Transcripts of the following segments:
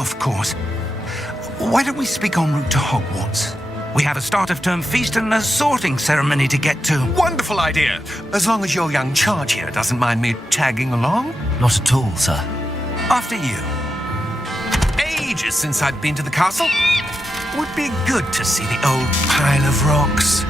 Of course. Why don't we speak en route to Hogwarts? We have a start-of-term feast and a sorting ceremony to get to. Wonderful idea! As long as your young charge here doesn't mind me tagging along. Not at all, sir. After you. Ages since I'd been to the castle. Would be good to see the old pile of rocks.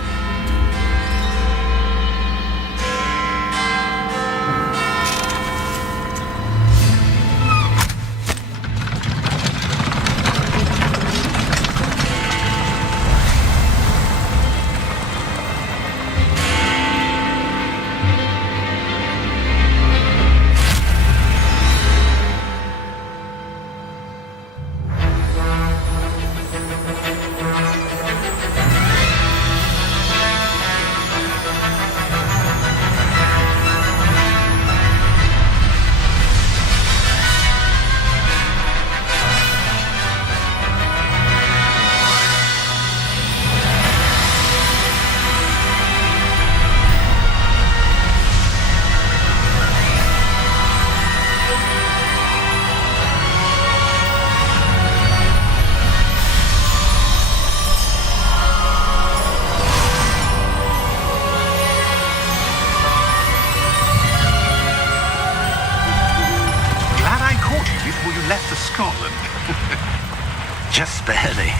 Just barely.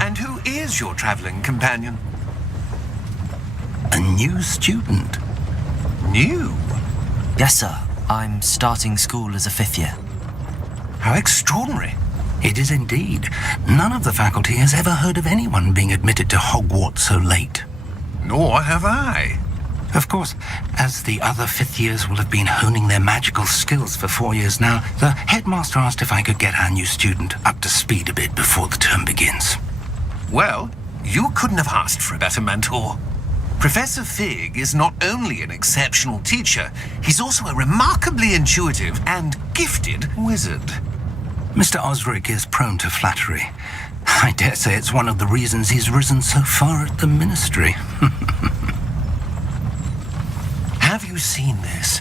And who is your traveling companion? A new student. New? Yes, sir. I'm starting school as a 5th year. How extraordinary. It is indeed. None of the faculty has ever heard of anyone being admitted to Hogwarts so late. Nor have I. Of course, as the other 5th years will have been honing their magical skills for 4 years now, the headmaster asked if I could get our new student up to speed a bit before the term begins. Well, you couldn't have asked for a better mentor. Professor Fig is not only an exceptional teacher, he's also a remarkably intuitive and gifted wizard. Mr. Osric is prone to flattery. I dare say it's one of the reasons he's risen so far at the ministry. Have you seen this?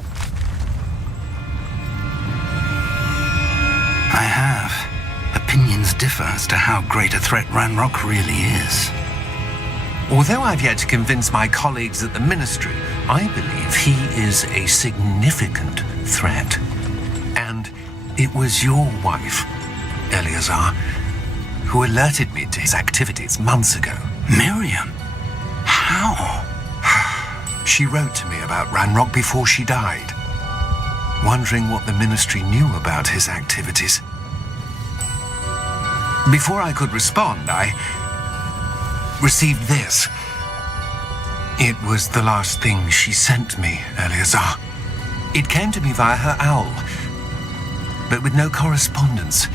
I have. Opinions differ as to how great a threat Ranrock really is. Although I've yet to convince my colleagues at the ministry, I believe he is a significant threat. And it was your wife, Eleazar, who alerted me to his activities months ago. Miriam? How? She wrote to me about Ranrock before she died, wondering what the ministry knew about his activities. Before I could respond, I received this. It was the last thing she sent me, Eleazar. It came to me via her owl, but with no correspondence.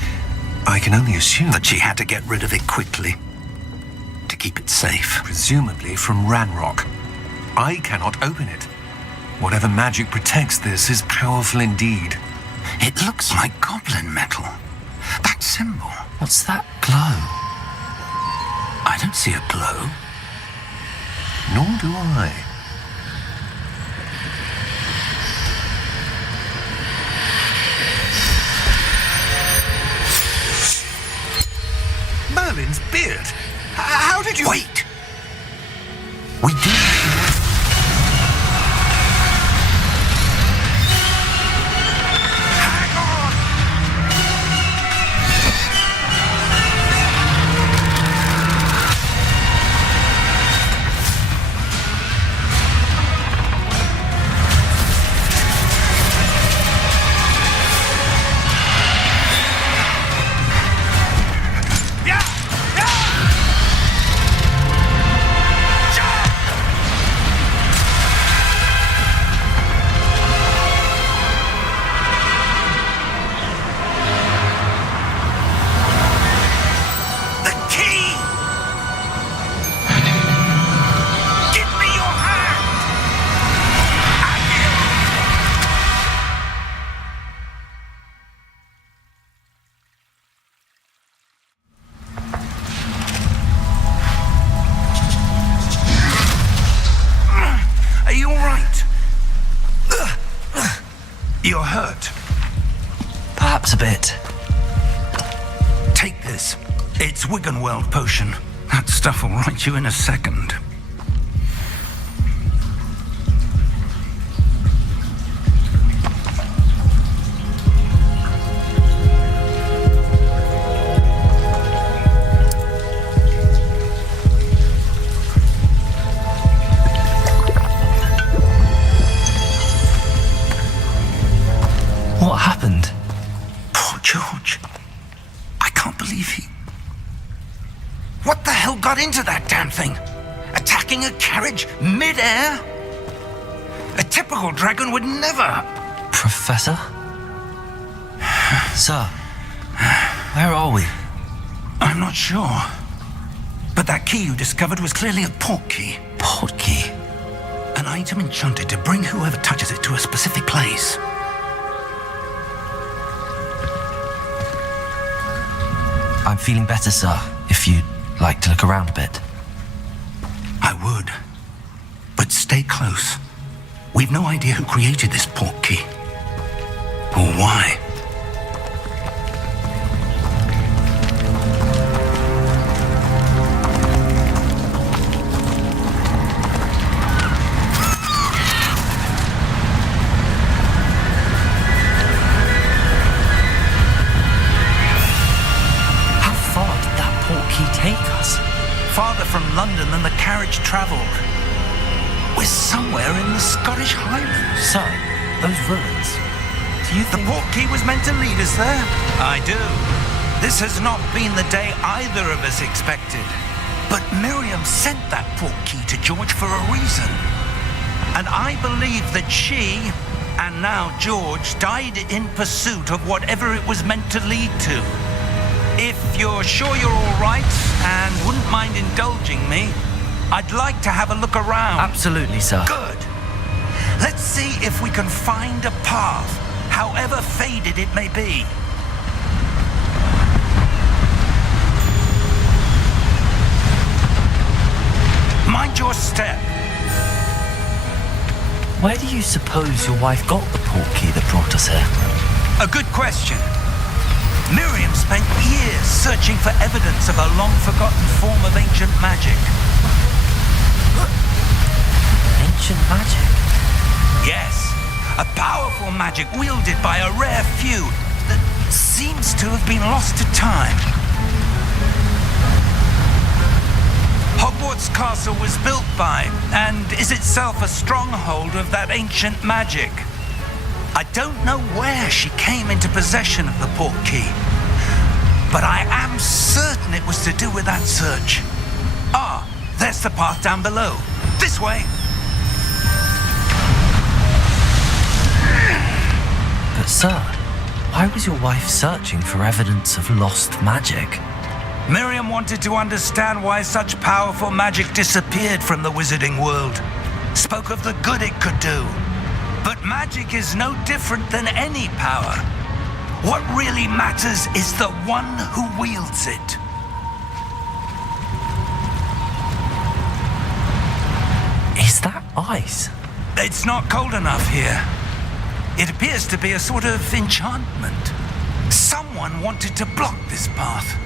I can only assume that she had to get rid of it quickly to keep it safe. Presumably from Ranrock. I cannot open it. Whatever magic protects this is powerful indeed. It looks like goblin metal. That symbol. What's that glow? I don't see a glow. Nor do I. Merlin's beard. How did you... Wait! We did... Perhaps a bit. Take this. It's Wiggenweld potion. That stuff will right you in a second. What happened? Poor George. I can't believe he... What the hell got into that damn thing? Attacking a carriage mid-air? A typical dragon would never... Professor? Sir, where are we? I'm not sure. But that key you discovered was clearly a port key. Port key? An item enchanted to bring whoever touches it to a specific place. I'm feeling better, sir, if you'd like to look around a bit. I would. But stay close. We've no idea who created this port key. Or why. Farther from London than the carriage travelled. We're somewhere in the Scottish Highlands. Sir, those ruins. Do you think... The port key was meant to lead us there? I do. This has not been the day either of us expected. But Miriam sent that port key to George for a reason. And I believe that she, and now George, died in pursuit of whatever it was meant to lead to. If you're sure you're all right and wouldn't mind indulging me, I'd like to have a look around. Absolutely, sir. Good. Let's see if we can find a path, however faded it may be. Mind your step. Where do you suppose your wife got the port key that brought us here? A good question. Miriam spent years searching for evidence of a long-forgotten form of ancient magic. Ancient magic? Yes, a powerful magic wielded by a rare few that seems to have been lost to time. Hogwarts Castle was built by, and is itself a stronghold of that ancient magic. I don't know where she came into possession of the port key, but I am certain it was to do with that search. Ah, there's the path down below. This way. But sir, why was your wife searching for evidence of lost magic? Miriam wanted to understand why such powerful magic disappeared from the wizarding world. Spoke of the good it could do. But magic is no different than any power. What really matters is the one who wields it. Is that ice? It's not cold enough here. It appears to be a sort of enchantment. Someone wanted to block this path.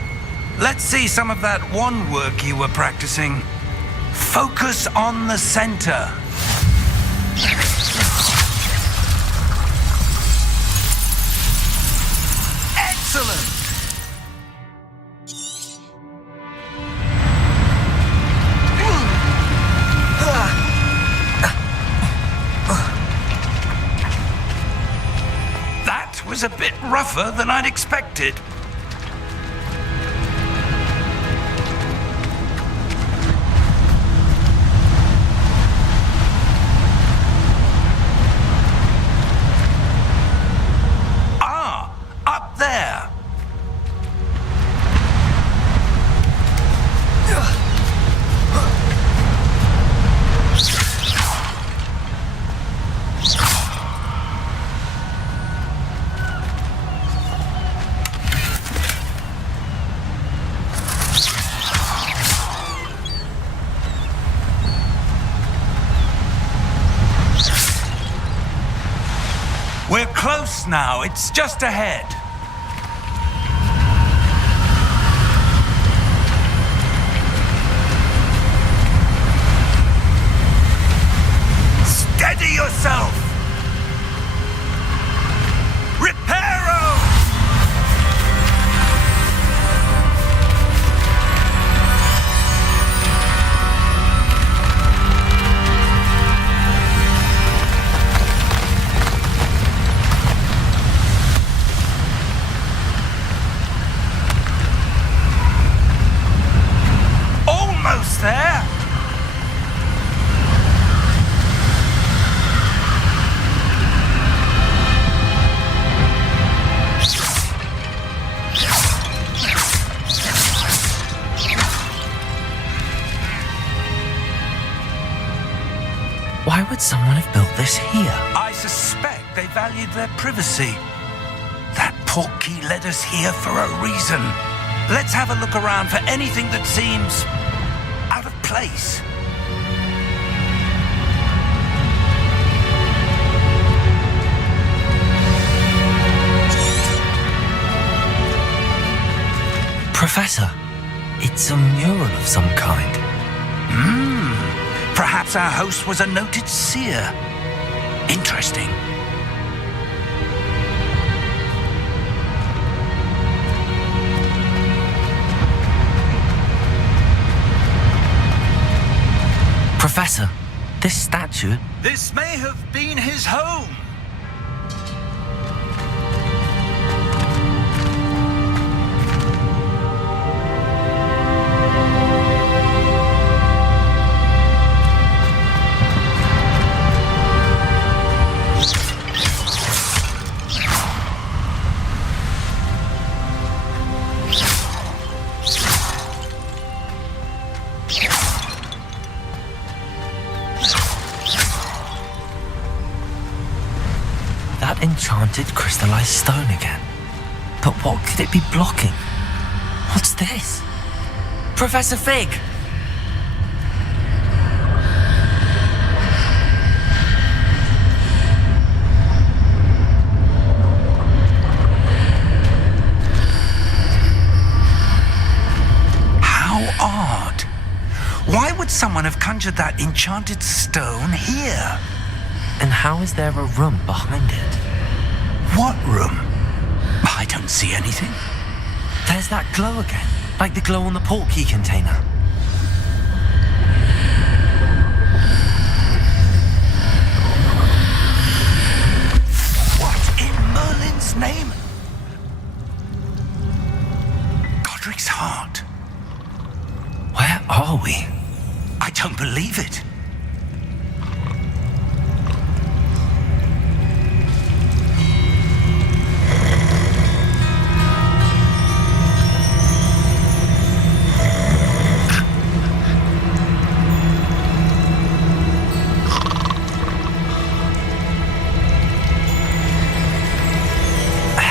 Let's see some of that wand work you were practicing. Focus on the center. Excellent! That was a bit rougher than I'd expected. We're close now. It's just ahead. yourself! Reparo! Almost there! Why would someone have built this here? I suspect they valued their privacy. That portkey led us here for a reason. Let's have a look around for anything that seems out of place. Professor, it's a mural of some kind. Perhaps our host was a noted seer. Interesting. Professor, this statue... This may have been his home. That enchanted crystallized stone again. But what could it be blocking? What's this? Professor Fig! How odd. Why would someone have conjured that enchanted stone here? And how is there a room behind it? What room? I don't see anything. There's that glow again, like the glow on the portkey container. What in Merlin's name? Godric's heart. Where are we? I don't believe it.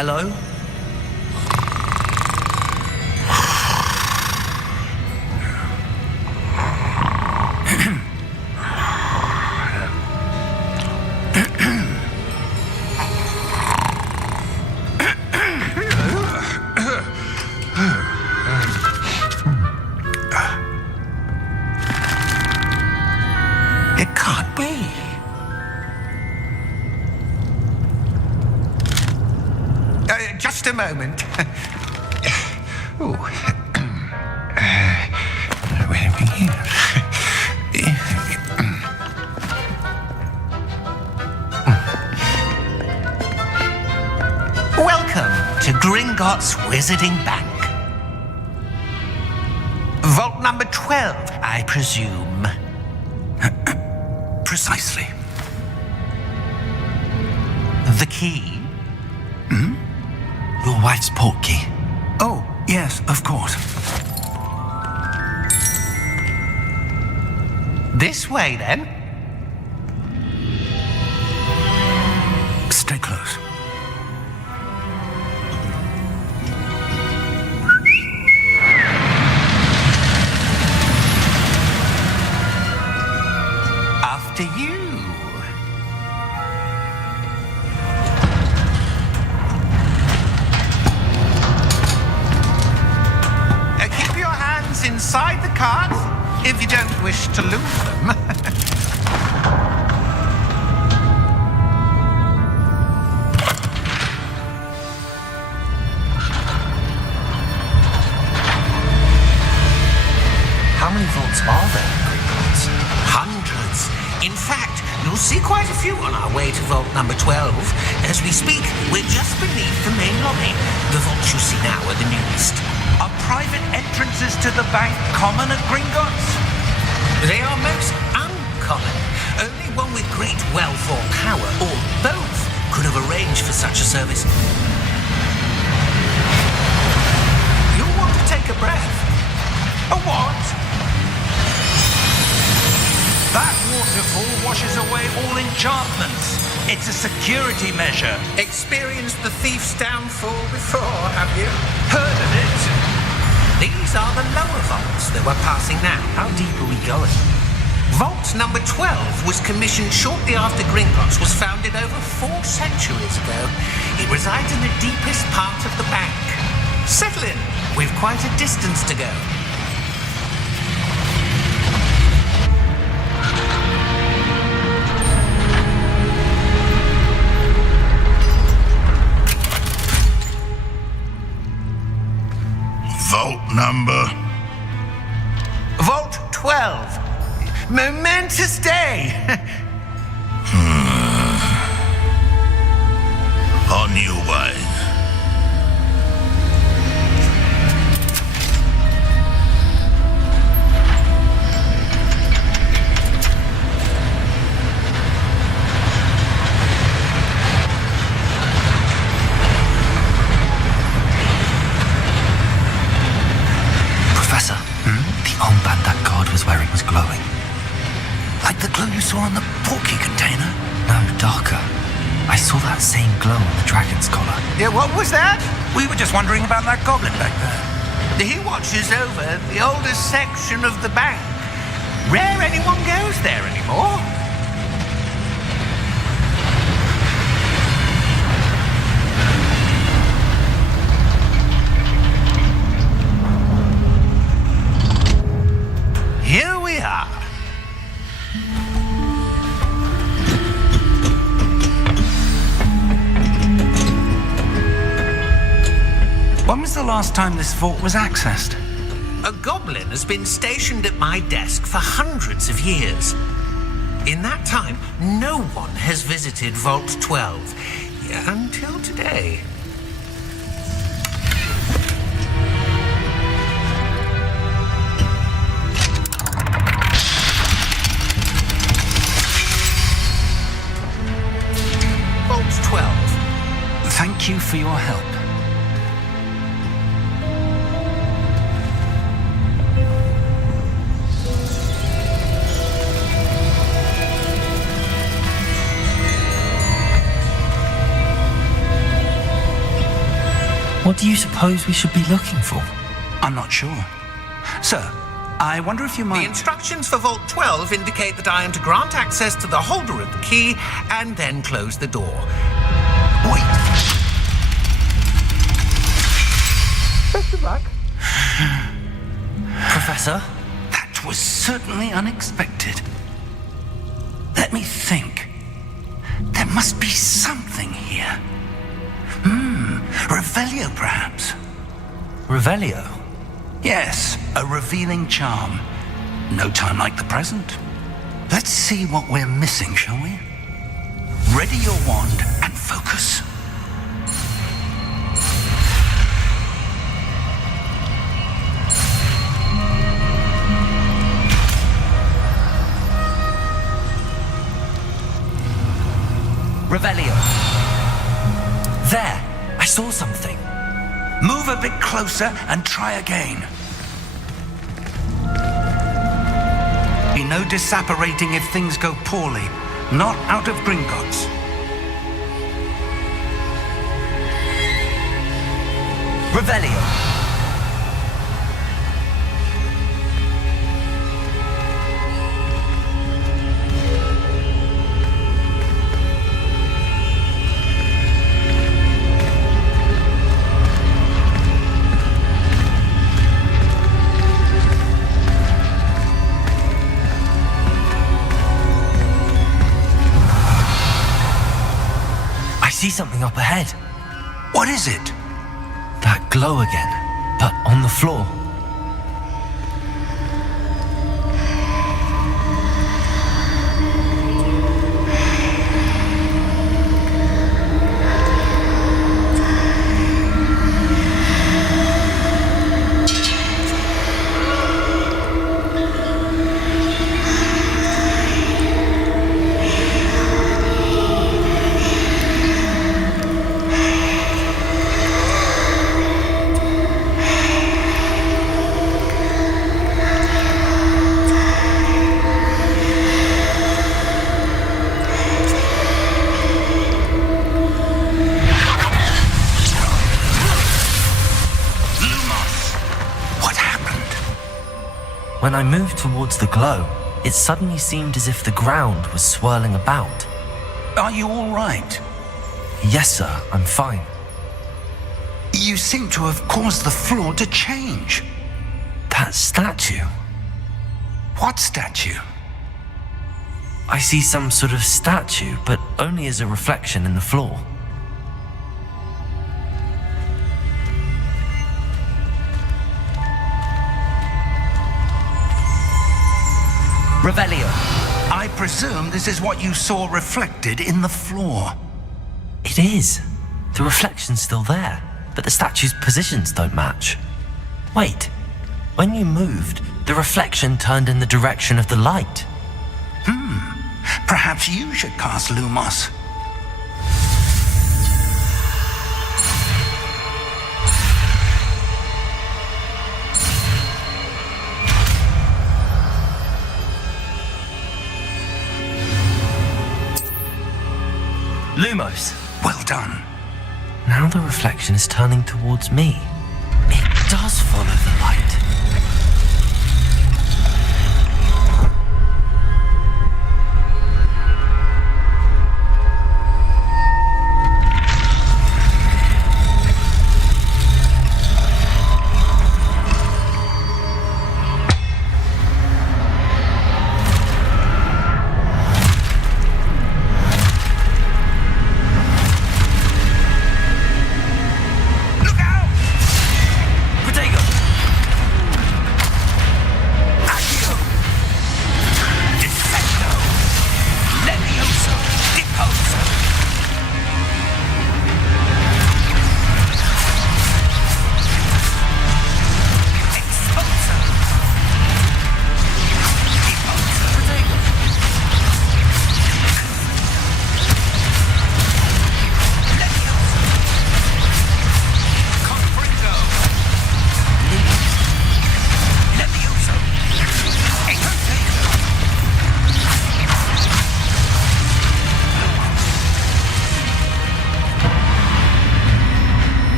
Hello? It can't be. Just a moment. Oh. Where are we here? Welcome to Gringotts Wizarding Bank. Vault number 12, I presume. Precisely. The key? Your wife's portkey. Oh, yes, of course. This way, then. Stay close. After you. Inside the cards, if you don't wish to lose them. vaults are there in Gringotts? Hundreds. In fact, you'll see quite a few on our way to vault number 12. As we speak, we're just beneath the main lobby. The vaults you see now are the newest. Are private entrances to the bank common at Gringotts? They are most uncommon. Only one with great wealth or power, or both, could have arranged for such a service. You'll want to take a breath. A what? That waterfall washes away all enchantments. It's a security measure. Experienced the thief's downfall before, have you? Heard of it? These are the lower vaults that we're passing now. How deep are we going? Vault number 12 was commissioned shortly after Gringotts was founded over 4 centuries ago. It resides in the deepest part of the bank. Settle in. We've quite a distance to go. Vault number? Vault 12. Momentous day. On your way. Professor, the armband that guard was wearing was glowing. Like the glow you saw on the porky container? No, darker. I saw that same glow on the dragon's collar. Yeah, what was that? We were just wondering about that goblin back there. He watches over the oldest section of the bank. Rare anyone goes there anymore. Here we are. When was the last time this vault was accessed? A goblin has been stationed at my desk for hundreds of years. In that time, no one has visited Vault 12 until today. Vault 12. Thank you for your help. What do you suppose we should be looking for? I'm not sure. Sir, I wonder if you The might... instructions for Vault 12 indicate that I am to grant access to the holder of the key and then close the door. Wait. Best of luck. Professor? That was certainly unexpected. Let me think. There must be something here. Revelio, perhaps? Revelio? Yes, a revealing charm. No time like the present. Let's see what we're missing, shall we? Ready your wand and focus. Revelio. There! I saw something. Move a bit closer and try again. Be no disapparating if things go poorly. Not out of Gringotts. Revelio. I see something up ahead. What is it? That glow again, but on the floor. When I moved towards the glow, it suddenly seemed as if the ground was swirling about. Are you all right? Yes, sir, I'm fine. You seem to have caused the floor to change. That statue? What statue? I see some sort of statue, but only as a reflection in the floor. Revelio. I presume this is what you saw reflected in the floor. It is. The reflection's still there, but the statue's positions don't match. Wait, when you moved, the reflection turned in the direction of the light. Perhaps you should cast Lumos. Lumos. Well done. Now the reflection is turning towards me. It does follow the light.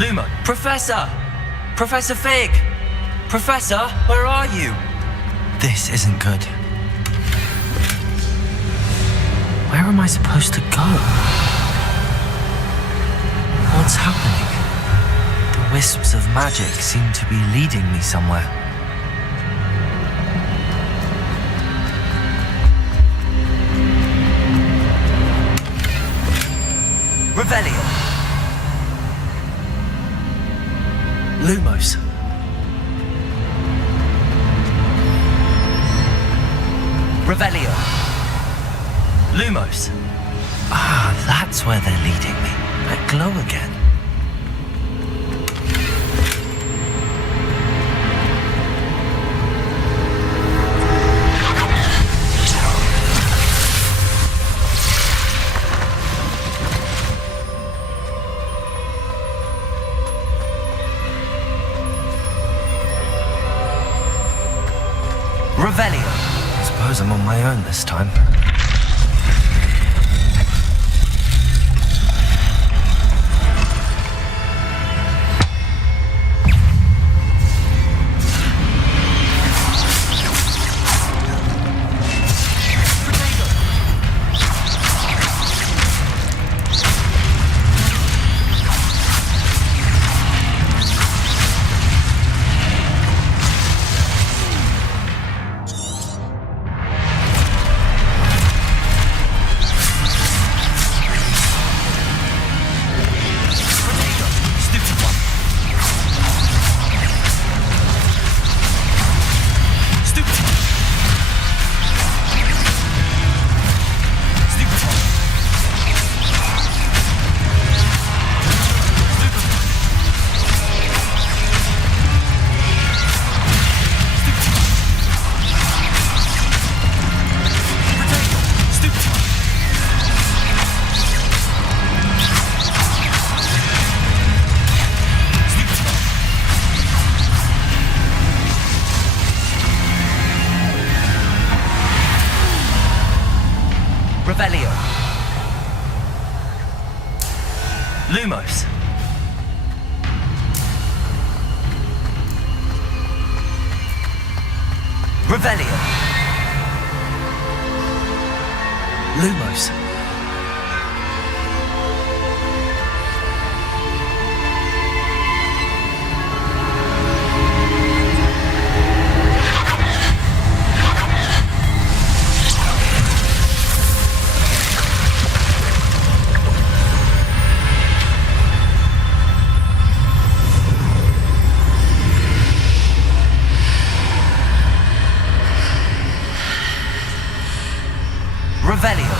Lumo. Professor! Professor Fig! Professor, where are you? This isn't good. Where am I supposed to go? What's happening? The wisps of magic seem to be leading me somewhere. Revelio. Lumos. Revelio. Lumos. Ah, that's where they're leading me. That glow again. Revelio. I suppose I'm on my own this time. Revelio. Lumos. Revelio.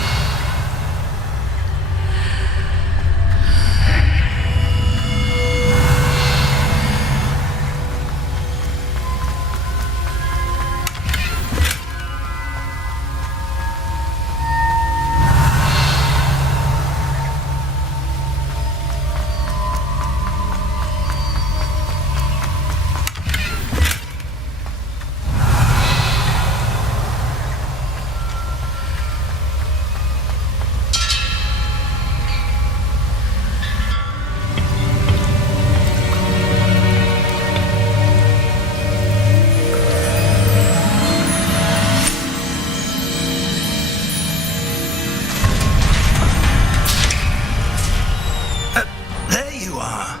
There you are.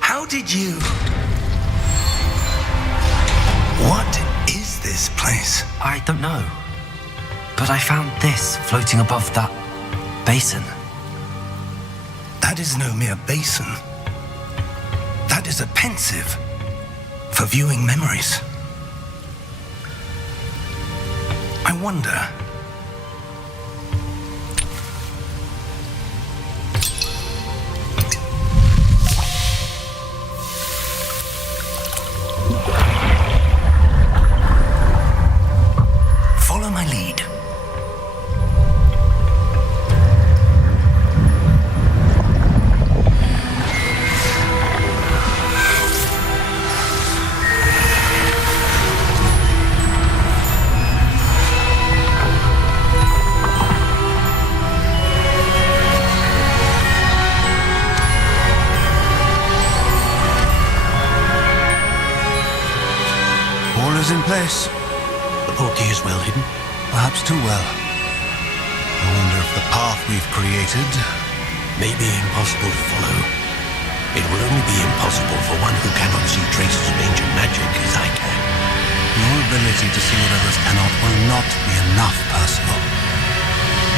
How did you... What is this place? I don't know. But I found this floating above that basin. That is no mere basin. That is a pensive for viewing memories. I wonder... Follow my lead. All is in place. The portkey is well hidden. Perhaps too well. I wonder if the path we've created... May be impossible to follow. It will only be impossible for one who cannot see traces of ancient magic as I can. Your ability to see what others cannot will not be enough, Percival.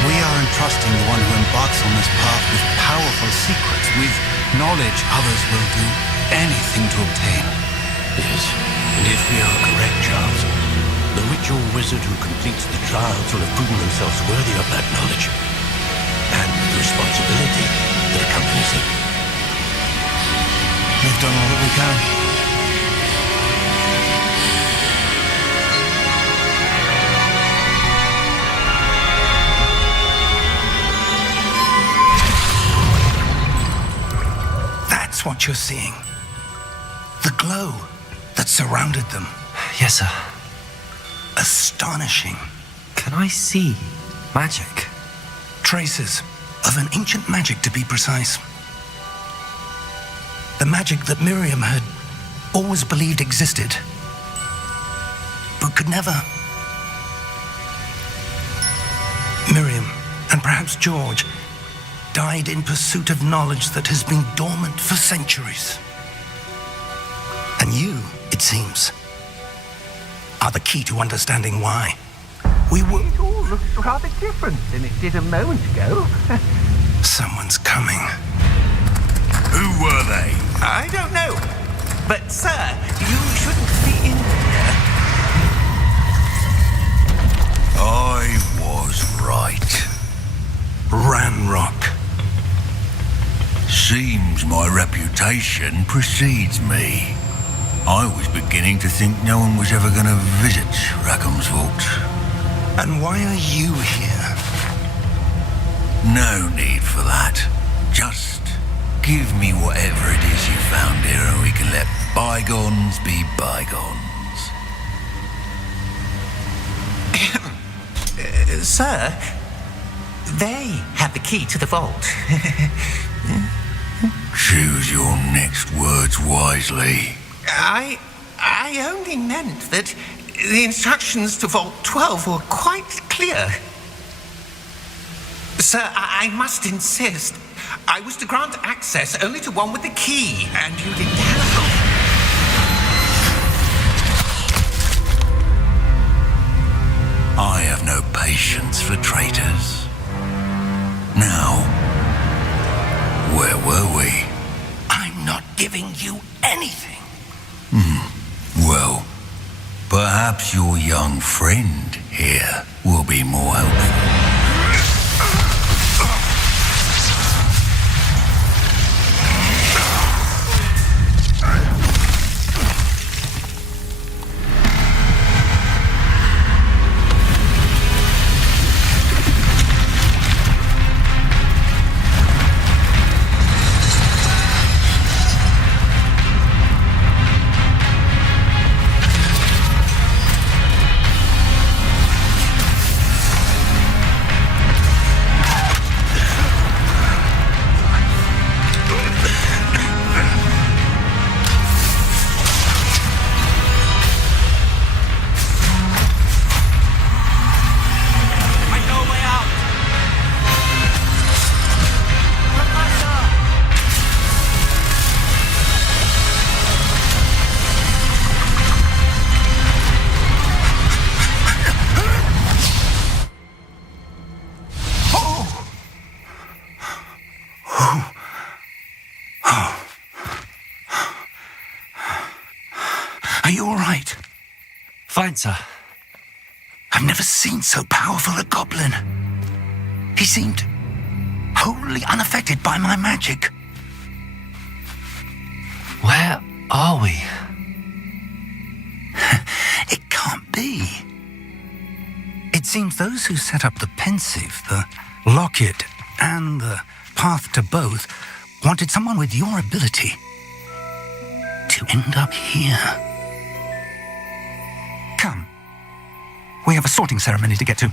We are entrusting the one who embarks on this path with powerful secrets, with knowledge others will do anything to obtain. Yes, and if we are correct, Charles, the ritual wizard who completes the trials will have proven themselves worthy of that knowledge and the responsibility that accompanies it. We've done all that we can. That's what you're seeing. The glow that surrounded them. Yes, sir. Astonishing. Can I see magic? Traces of an ancient magic, to be precise. The magic that Miriam had always believed existed, but could never. Miriam, and perhaps George, died in pursuit of knowledge that has been dormant for centuries. And you, it seems, are the key to understanding why. We were... It all looks rather different than it did a moment ago. Someone's coming. Who were they? I don't know. But, sir, you shouldn't be in here. I was right. Ranrock. Seems my reputation precedes me. I was beginning to think no one was ever going to visit Rackham's vault. And why are you here? No need for that. Just give me whatever it is you found here and we can let bygones be bygones. Sir, they have the key to the vault. Choose your next words wisely. I only meant that The instructions to Vault 12 were quite clear. Sir, I must insist. I was to grant access only to one with the key, and you didn't have it. I have no patience for traitors. Now, where were we? I'm not giving you anything. Well, perhaps your young friend here will be more helpful. Are you all right? Fine, sir. I've never seen so powerful a goblin. He seemed wholly unaffected by my magic. Where are we? It can't be. It seems those who set up the pensive, the locket, and the path to both wanted someone with your ability to end up here. Come. We have a sorting ceremony to get to.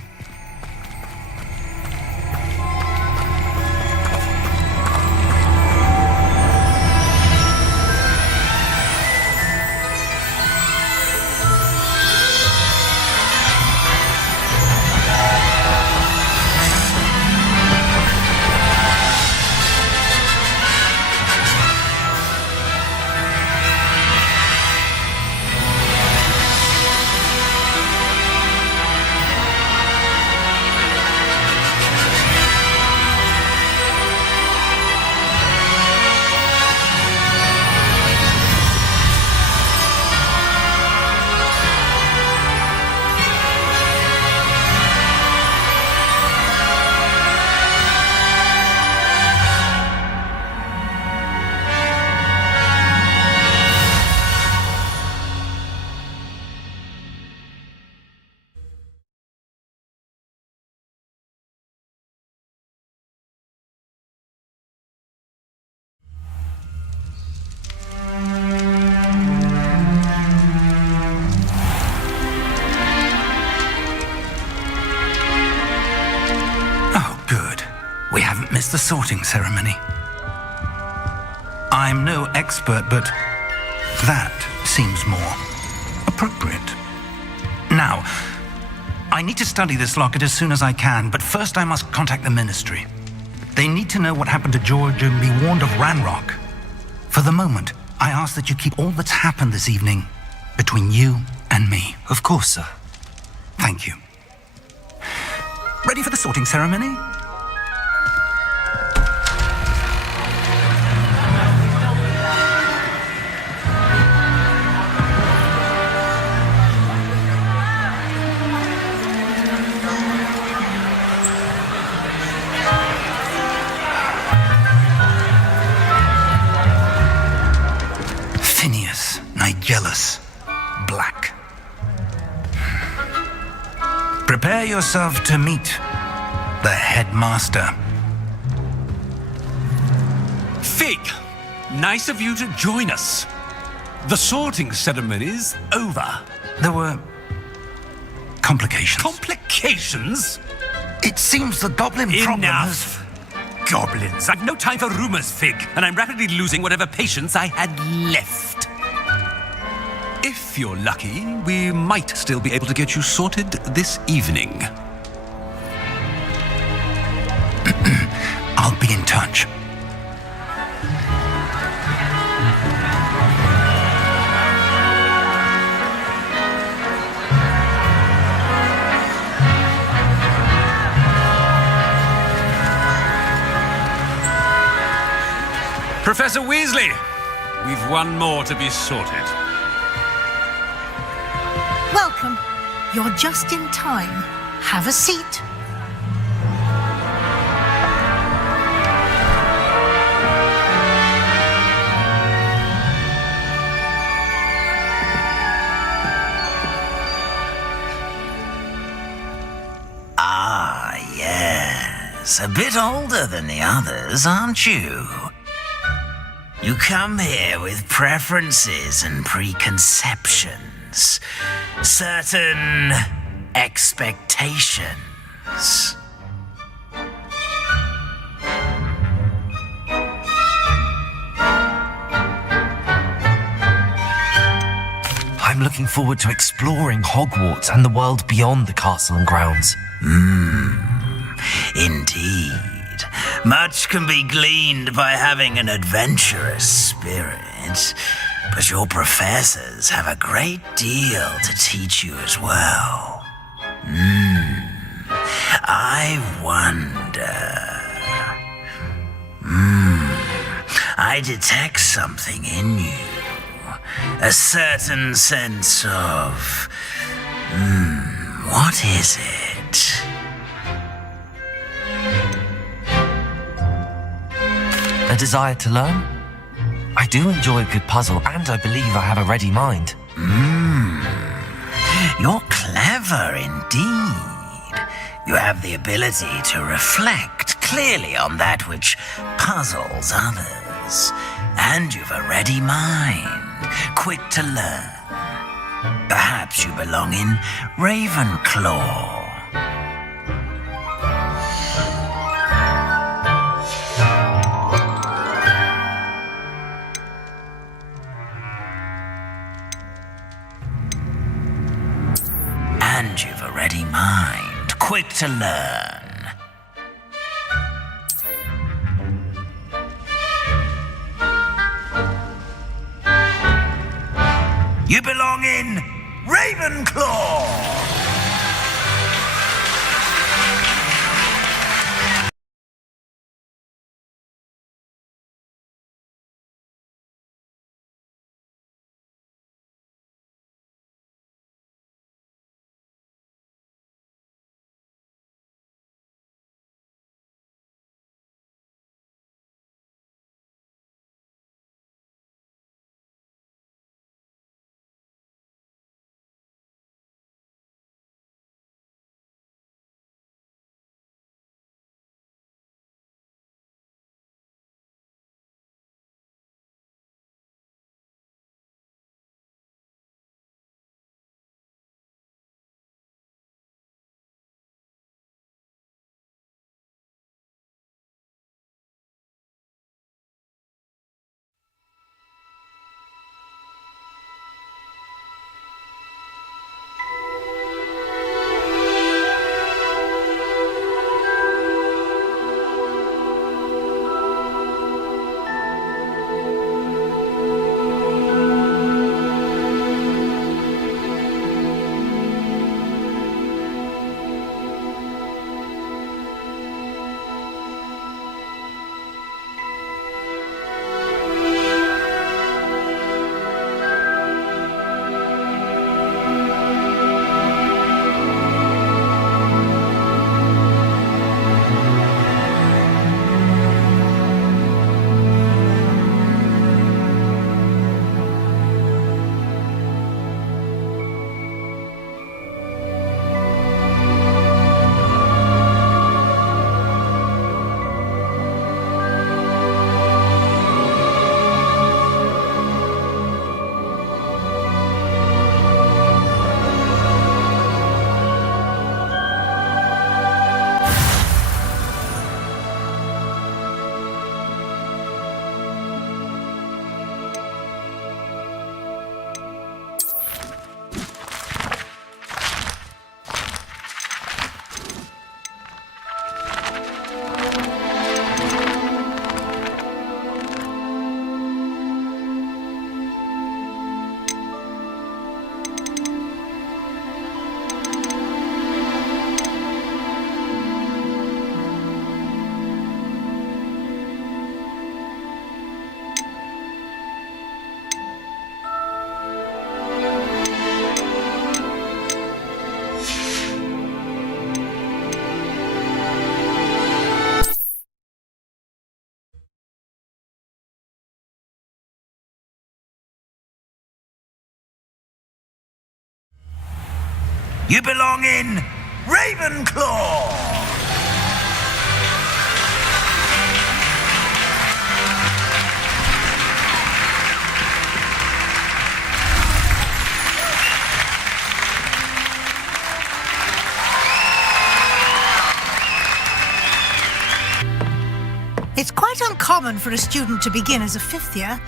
Missed the sorting ceremony. I'm no expert, but that seems more appropriate. Now, I need to study this locket as soon as I can, but first I must contact the Ministry. They need to know what happened to George and be warned of Ranrock. For the moment, I ask that you keep all that's happened this evening between you and me. Of course, sir. Thank you. Ready for the sorting ceremony? Jealous. Black. Prepare yourself to meet the headmaster. Fig, nice of you to join us. The sorting ceremony's over. There were complications. Complications? It seems the goblin problem Enough. Goblins. I've no time for rumors, Fig, and I'm rapidly losing whatever patience I had left. If you're lucky, we might still be able to get you sorted this evening. I'll be in touch. Professor Weasley, we've one more to be sorted. Welcome. You're just in time. Have a seat. Ah, yes. A bit older than the others, aren't you? You come here with preferences and preconceptions. Certain expectations. I'm looking forward to exploring Hogwarts and the world beyond the castle and grounds. Indeed. Much can be gleaned by having an adventurous spirit, but your professors have a great deal to teach you as well. I wonder... I detect something in you. A certain sense of... what is it? A desire to learn? I do enjoy a good puzzle, and I believe I have a ready mind. You're clever indeed. You have the ability to reflect clearly on that which puzzles others. And you've a ready mind, quick to learn. Perhaps you belong in Ravenclaw. And you've a ready mind, quick to learn. You belong in Ravenclaw! You belong in Ravenclaw! It's quite uncommon for a student to begin as a fifth year.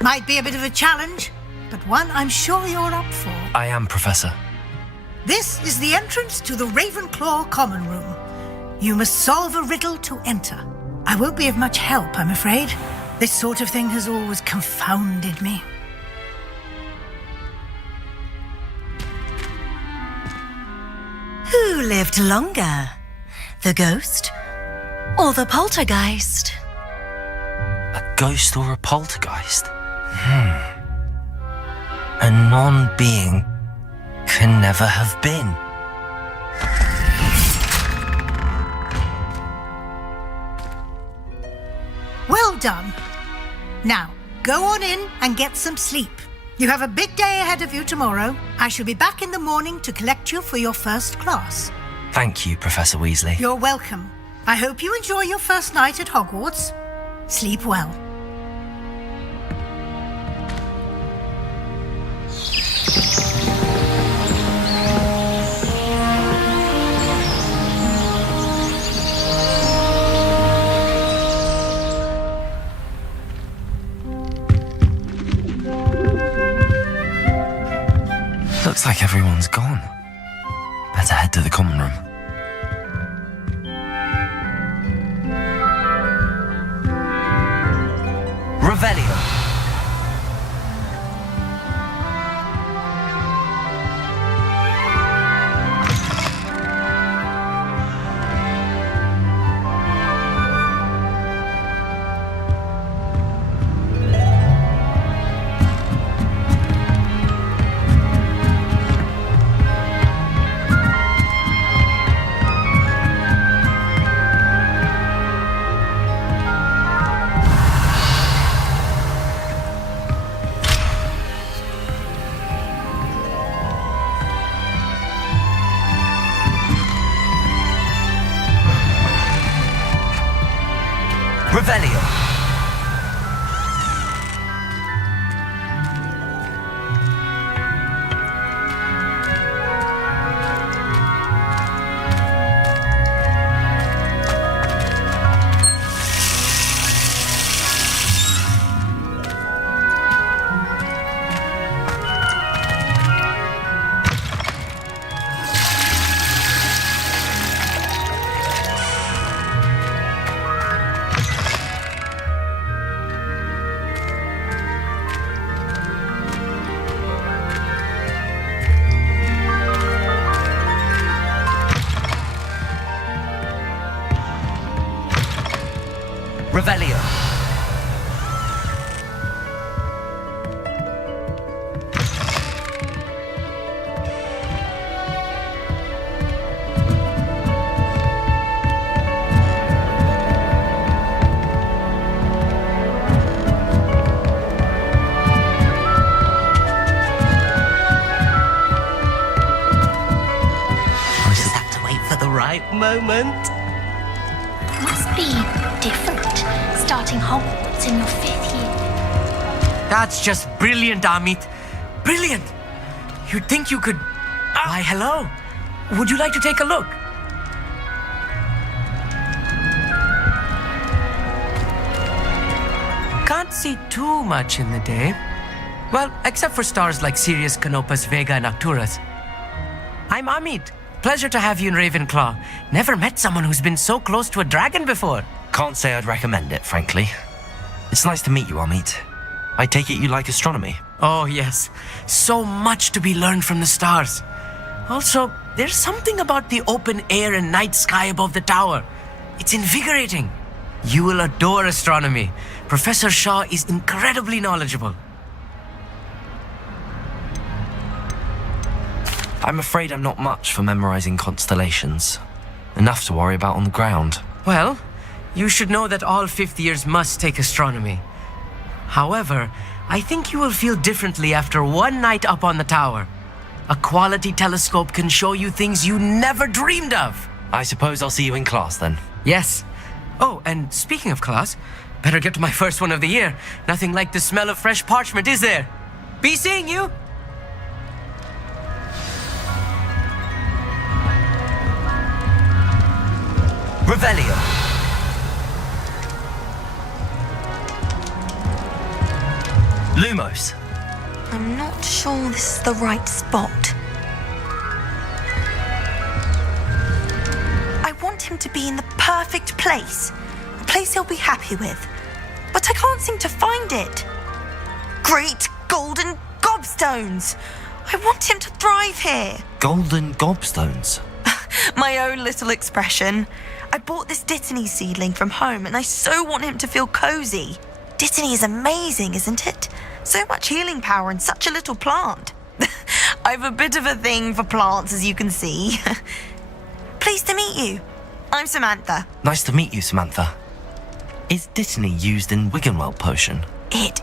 Might be a bit of a challenge, but one I'm sure you're up for. I am, Professor. This is the entrance to the Ravenclaw Common Room. You must solve a riddle to enter. I won't be of much help, I'm afraid. This sort of thing has always confounded me. Who lived longer? The ghost or the poltergeist? A ghost or a poltergeist? A non-being can never have been. Well done. Now, go on in and get some sleep. You have a big day ahead of you tomorrow. I shall be back in the morning to collect you for your first class. Thank you, Professor Weasley. You're welcome. I hope you enjoy your first night at Hogwarts. Sleep well. Looks like everyone's gone. Better head to the common room. Revelio. Revelio. Revelio. Just have to wait for the right moment. Must be different, starting Hogwarts in your 5th year. That's just brilliant, Amit. Brilliant! You'd think you could... Why, hello. Would you like to take a look? Can't see too much in the day. Well, except for stars like Sirius, Canopus, Vega, and Arcturus. I'm Amit. Pleasure to have you in Ravenclaw. Never met someone who's been so close to a dragon before. Can't say I'd recommend it, frankly. It's nice to meet you, Amit. I take it you like astronomy. Oh, yes. So much to be learned from the stars. Also, there's something about the open air and night sky above the tower. It's invigorating. You will adore astronomy. Professor Shaw is incredibly knowledgeable. I'm afraid I'm not much for memorizing constellations. Enough to worry about on the ground. Well, you should know that all 5th years must take astronomy. However, I think you will feel differently after one night up on the tower. A quality telescope can show you things you never dreamed of. I suppose I'll see you in class then. Yes. Oh, and speaking of class, better get to my first one of the year. Nothing like the smell of fresh parchment, is there? Be seeing you. Revelio. Lumos. I'm not sure this is the right spot. I want him to be in the perfect place. A place he'll be happy with. But I can't seem to find it. Great golden gobstones! I want him to thrive here. Golden gobstones. My own little expression. I bought this Dittany seedling from home and I so want him to feel cozy. Dittany is amazing, isn't it? So much healing power in such a little plant. I've a bit of a thing for plants, as you can see. Pleased to meet you. I'm Samantha. Nice to meet you, Samantha. Is Dittany used in Wiggenweld potion? It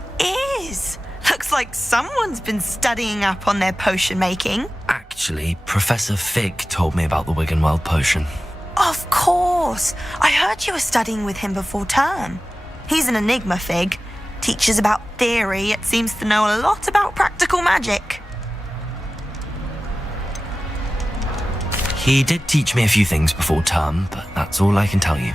is. Looks like someone's been studying up on their potion making. Actually, Professor Fig told me about the Wiggenweld potion. Of course. I heard you were studying with him before term. He's an enigma, Fig. Teaches about theory, yet seems to know a lot about practical magic. He did teach me a few things before term, but that's all I can tell you.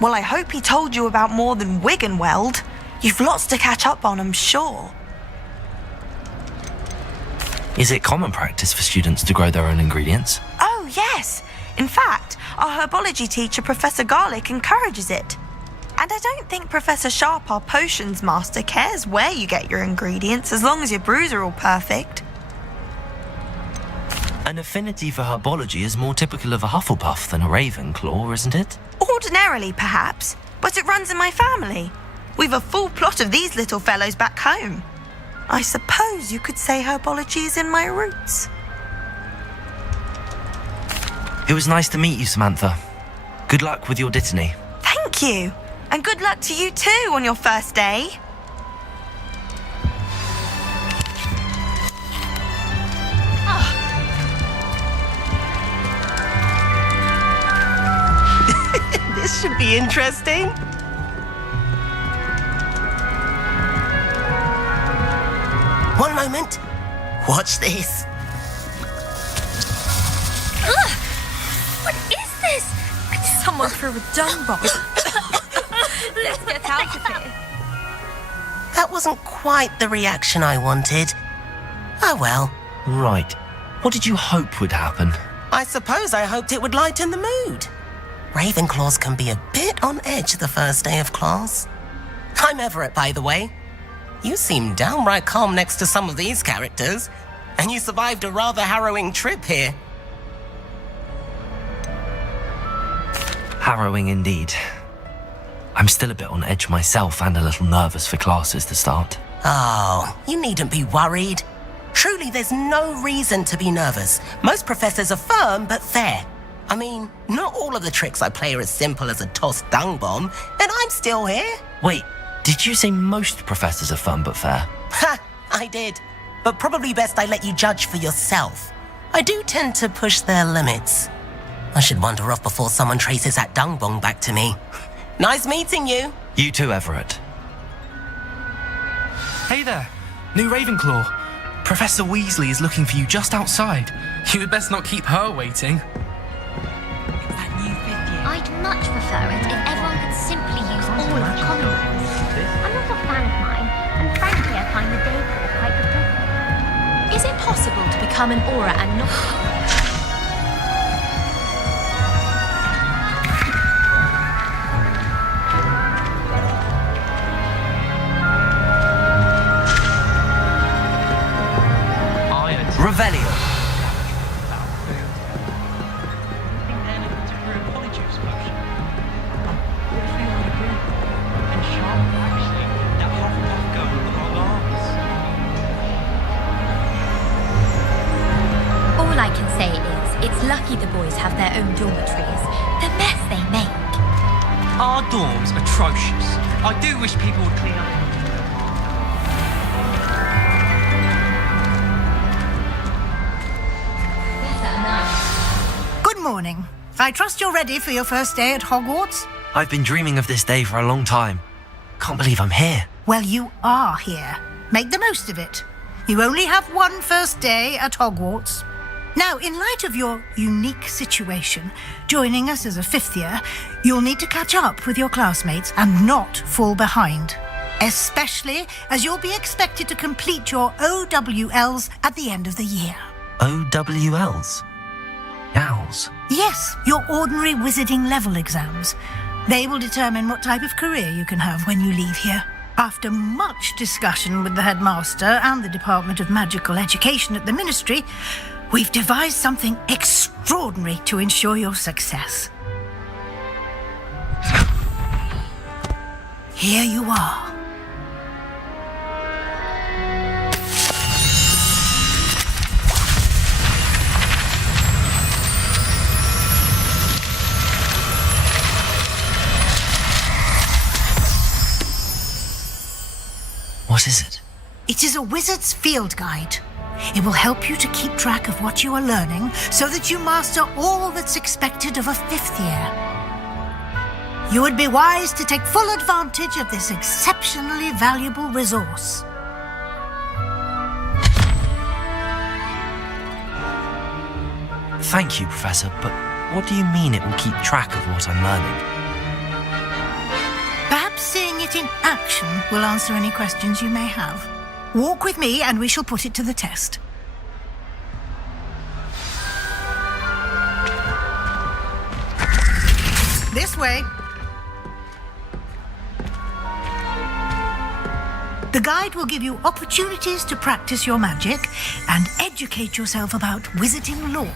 Well, I hope he told you about more than Wiggenweld. You've lots to catch up on, I'm sure. Is it common practice for students to grow their own ingredients? Oh, yes. In fact, our herbology teacher, Professor Garlic, encourages it. And I don't think Professor Sharp, our potions master, cares where you get your ingredients, as long as your brews are all perfect. An affinity for herbology is more typical of a Hufflepuff than a Ravenclaw, isn't it? Ordinarily, perhaps, but it runs in my family. We've a full plot of these little fellows back home. I suppose you could say herbology is in my roots. It was nice to meet you, Samantha. Good luck with your Dittany. Thank you. And good luck to you too on your first day. This should be interesting. One moment. Watch this. What is this? Someone threw a dung bomb. Let's get out of here. That wasn't quite the reaction I wanted. Oh well. Right. What did you hope would happen? I suppose I hoped it would lighten the mood. Ravenclaws can be a bit on edge the first day of class. I'm Everett, by the way. You seem downright calm next to some of these characters, and you survived a rather harrowing trip here. Harrowing indeed. I'm still a bit on edge myself and a little nervous for classes to start. Oh, you needn't be worried. Truly, there's no reason to be nervous. Most professors are firm but fair. I mean, not all of the tricks I play are as simple as a tossed dung bomb, and I'm still here. Wait, did you say most professors are fun but fair? Ha! I did. But probably best I let you judge for yourself. I do tend to push their limits. I should wander off before someone traces that dung bomb back to me. Nice meeting you. You too, Everett. Hey there, new Ravenclaw. Professor Weasley is looking for you just outside. You had best not keep her waiting. I'd much prefer it if everyone could simply use all of the common rooms. I'm not a fan of mine, and frankly I find the decor quite depressing. Is it possible to become an aura and not... Revelio. All I can say is, it's lucky the boys have their own dormitories. The mess they make. Our dorm's atrocious. I do wish people would clean up. morning. I trust you're ready for your first day at Hogwarts? I've been dreaming of this day for a long time. Can't believe I'm here. Well, you are here. Make the most of it. You only have one first day at Hogwarts. Now, in light of your unique situation, joining us as a fifth year, you'll need to catch up with your classmates and not fall behind. Especially as you'll be expected to complete your OWLs at the end of the year. OWLs? Owls? Yes, your ordinary wizarding level exams. They will determine what type of career you can have when you leave here. After much discussion with the headmaster and the Department of Magical Education at the Ministry, we've devised something extraordinary to ensure your success. Here you are. What is it? It is a wizard's field guide. It will help you to keep track of what you are learning so that you master all that's expected of a fifth year. You would be wise to take full advantage of this exceptionally valuable resource. Thank you, Professor, but what do you mean it will keep track of what I'm learning? Perhaps seeing it in action will answer any questions you may have. Walk with me and we shall put it to the test. This way. The guide will give you opportunities to practice your magic and educate yourself about wizarding lore.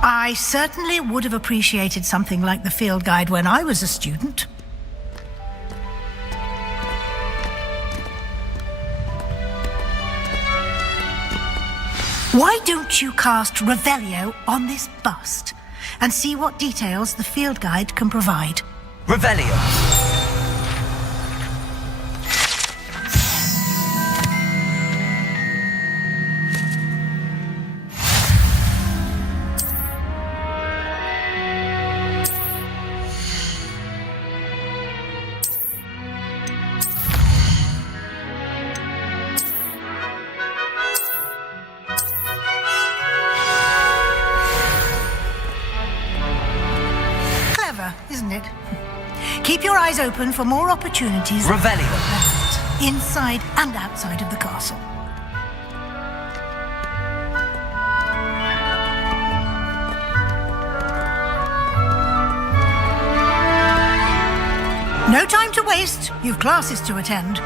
I certainly would have appreciated something like the field guide when I was a student. Why don't you cast Revelio on this bust and see what details the field guide can provide? Revelio! Isn't it? Keep your eyes open for more opportunities. Revelio. Inside and outside of the castle. No time to waste. You've classes to attend.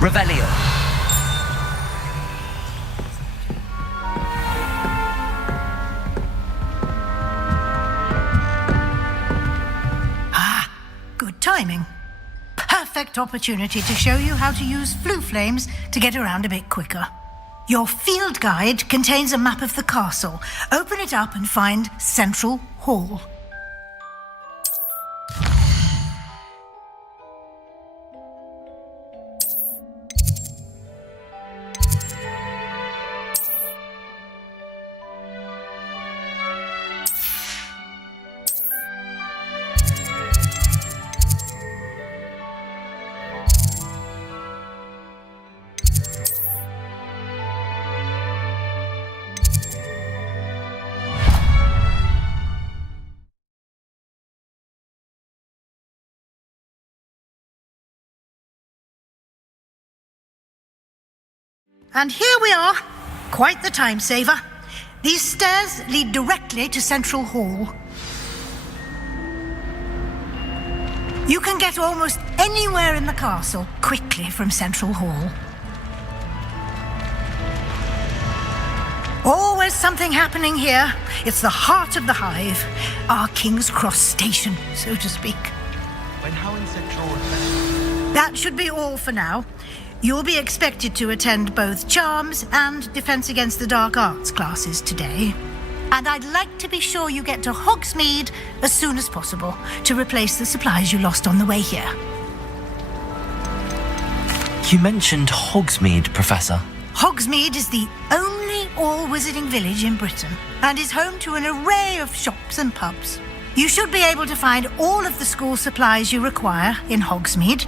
Revelio. Ah, good timing. Perfect opportunity to show you how to use flue flames to get around a bit quicker. Your field guide contains a map of the castle. Open it up and find Central Hall. And here we are. Quite the time saver. These stairs lead directly to Central Hall. You can get almost anywhere in the castle quickly from Central Hall. Always something happening here. It's the heart of the hive. Our King's Cross station, so to speak. When Helen said draw That should be all for now. You'll be expected to attend both Charms and Defense Against the Dark Arts classes today. And I'd like to be sure you get to Hogsmeade as soon as possible to replace the supplies you lost on the way here. You mentioned Hogsmeade, Professor. Hogsmeade is the only all-wizarding village in Britain and is home to an array of shops and pubs. You should be able to find all of the school supplies you require in Hogsmeade.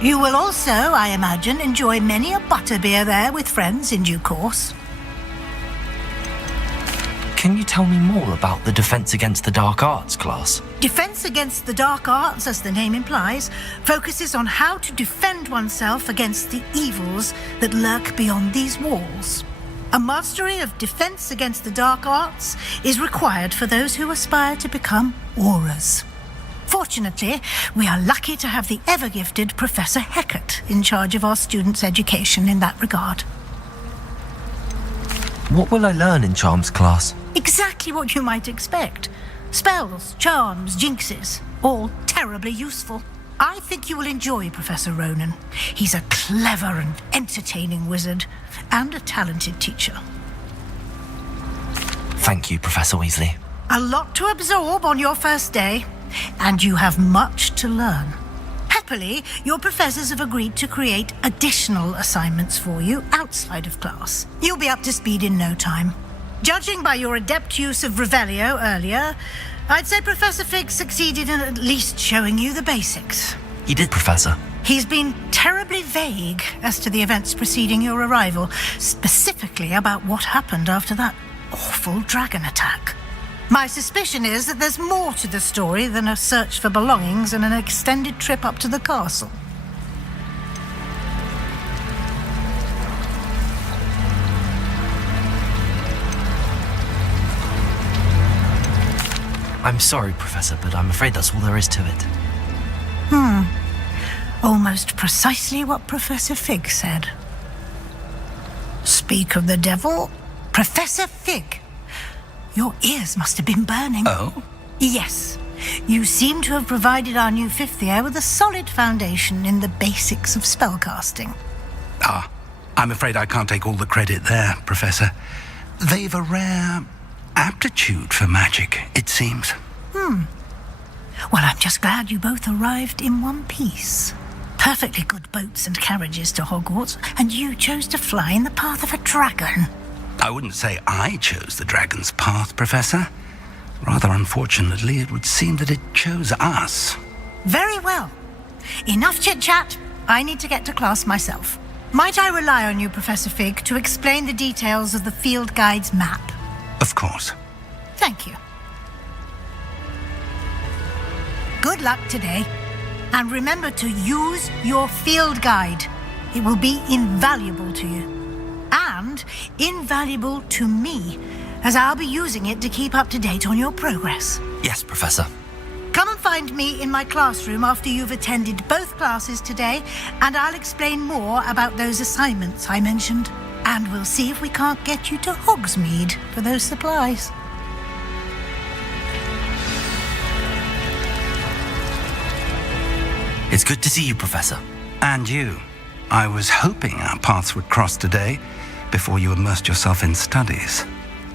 You will also, I imagine, enjoy many a butterbeer there with friends in due course. Can you tell me more about the Defense Against the Dark Arts class? Defense Against the Dark Arts, as the name implies, focuses on how to defend oneself against the evils that lurk beyond these walls. A mastery of Defense Against the Dark Arts is required for those who aspire to become AURAs. Fortunately, we are lucky to have the ever-gifted Professor Heckert in charge of our students' education in that regard. What will I learn in Charms class? Exactly what you might expect. Spells, charms, jinxes, all terribly useful. I think you will enjoy Professor Ronan. He's a clever and entertaining wizard, and a talented teacher. Thank you, Professor Weasley. A lot to absorb on your first day, and you have much to learn. Happily, your professors have agreed to create additional assignments for you outside of class. You'll be up to speed in no time. Judging by your adept use of Revelio earlier, I'd say Professor Fig succeeded in at least showing you the basics. He did, Professor. He's been terribly vague as to the events preceding your arrival, specifically about what happened after that awful dragon attack. My suspicion is that there's more to the story than a search for belongings and an extended trip up to the castle. I'm sorry, Professor, but I'm afraid that's all there is to it. Almost precisely what Professor Fig said. Speak of the devil, Professor Fig. Your ears must have been burning. Oh? Yes. You seem to have provided our new fifth year with a solid foundation in the basics of spellcasting. Ah, I'm afraid I can't take all the credit there, Professor. They've a rare aptitude for magic, it seems. Well, I'm just glad you both arrived in one piece. Perfectly good boats and carriages to Hogwarts, and you chose to fly in the path of a dragon. I wouldn't say I chose the dragon's path, Professor. Rather unfortunately, it would seem that it chose us. Very well. Enough chit-chat. I need to get to class myself. Might I rely on you, Professor Fig, to explain the details of the field guide's map? Of course. Thank you. Good luck today. And remember to use your field guide. It will be invaluable to you. And invaluable to me, as I'll be using it to keep up to date on your progress. Yes, Professor. Come and find me in my classroom after you've attended both classes today, and I'll explain more about those assignments I mentioned. And we'll see if we can't get you to Hogsmeade for those supplies. It's good to see you, Professor. And you. I was hoping our paths would cross today before you immersed yourself in studies.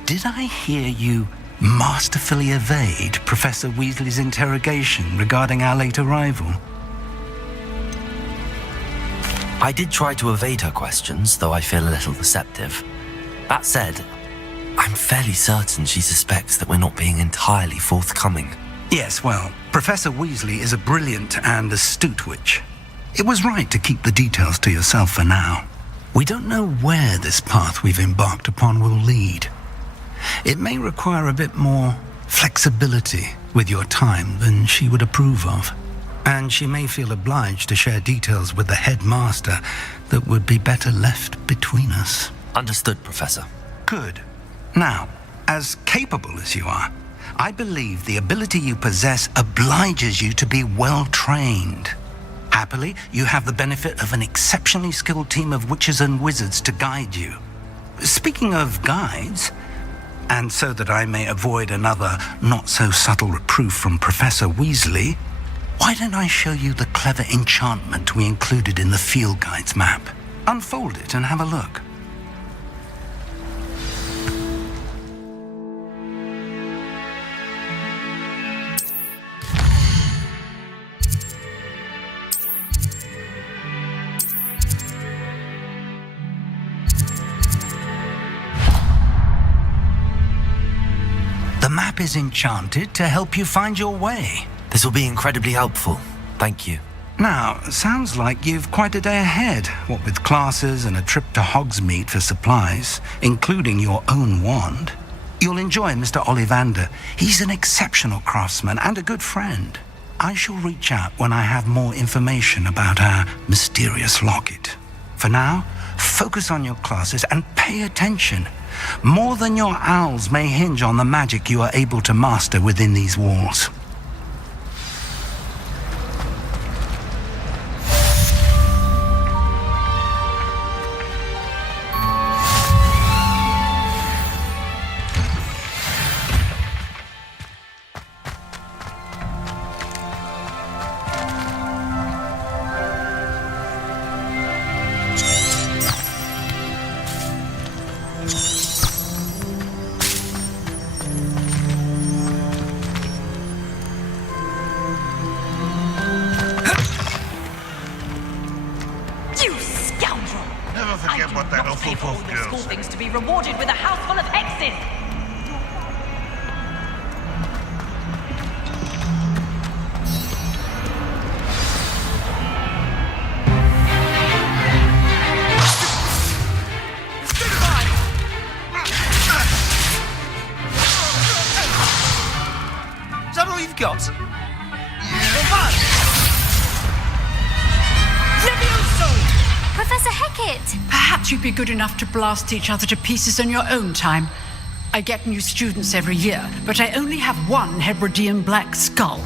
Did I hear you masterfully evade Professor Weasley's interrogation regarding our late arrival? I did try to evade her questions, though I feel a little deceptive. That said, I'm fairly certain she suspects that we're not being entirely forthcoming. Yes, well, Professor Weasley is a brilliant and astute witch. It was right to keep the details to yourself for now. We don't know where this path we've embarked upon will lead. It may require a bit more flexibility with your time than she would approve of. And she may feel obliged to share details with the headmaster that would be better left between us. Understood, Professor. Good. Now, as capable as you are, I believe the ability you possess obliges you to be well trained. Happily, you have the benefit of an exceptionally skilled team of witches and wizards to guide you. speaking of guides, and so that I may avoid another not-so-subtle reproof from Professor Weasley, why don't I show you the clever enchantment we included in the field guide's map? Unfold it and have a look. The map is enchanted to help you find your way. This will be incredibly helpful. Thank you. Now, sounds like you've quite a day ahead, what with classes and a trip to Hogsmeade for supplies, including your own wand. You'll enjoy Mr. Ollivander. He's an exceptional craftsman and a good friend. I shall reach out when I have more information about our mysterious locket. For now, focus on your classes and pay attention. More than your owls may hinge on the magic you are able to master within these walls. Things to be rewarded with a house full of hexes! Is that all you've got? Professor Hecat! Perhaps you'd be good enough to blast each other to pieces in your own time. I get new students every year, but I only have one Hebridean black skull.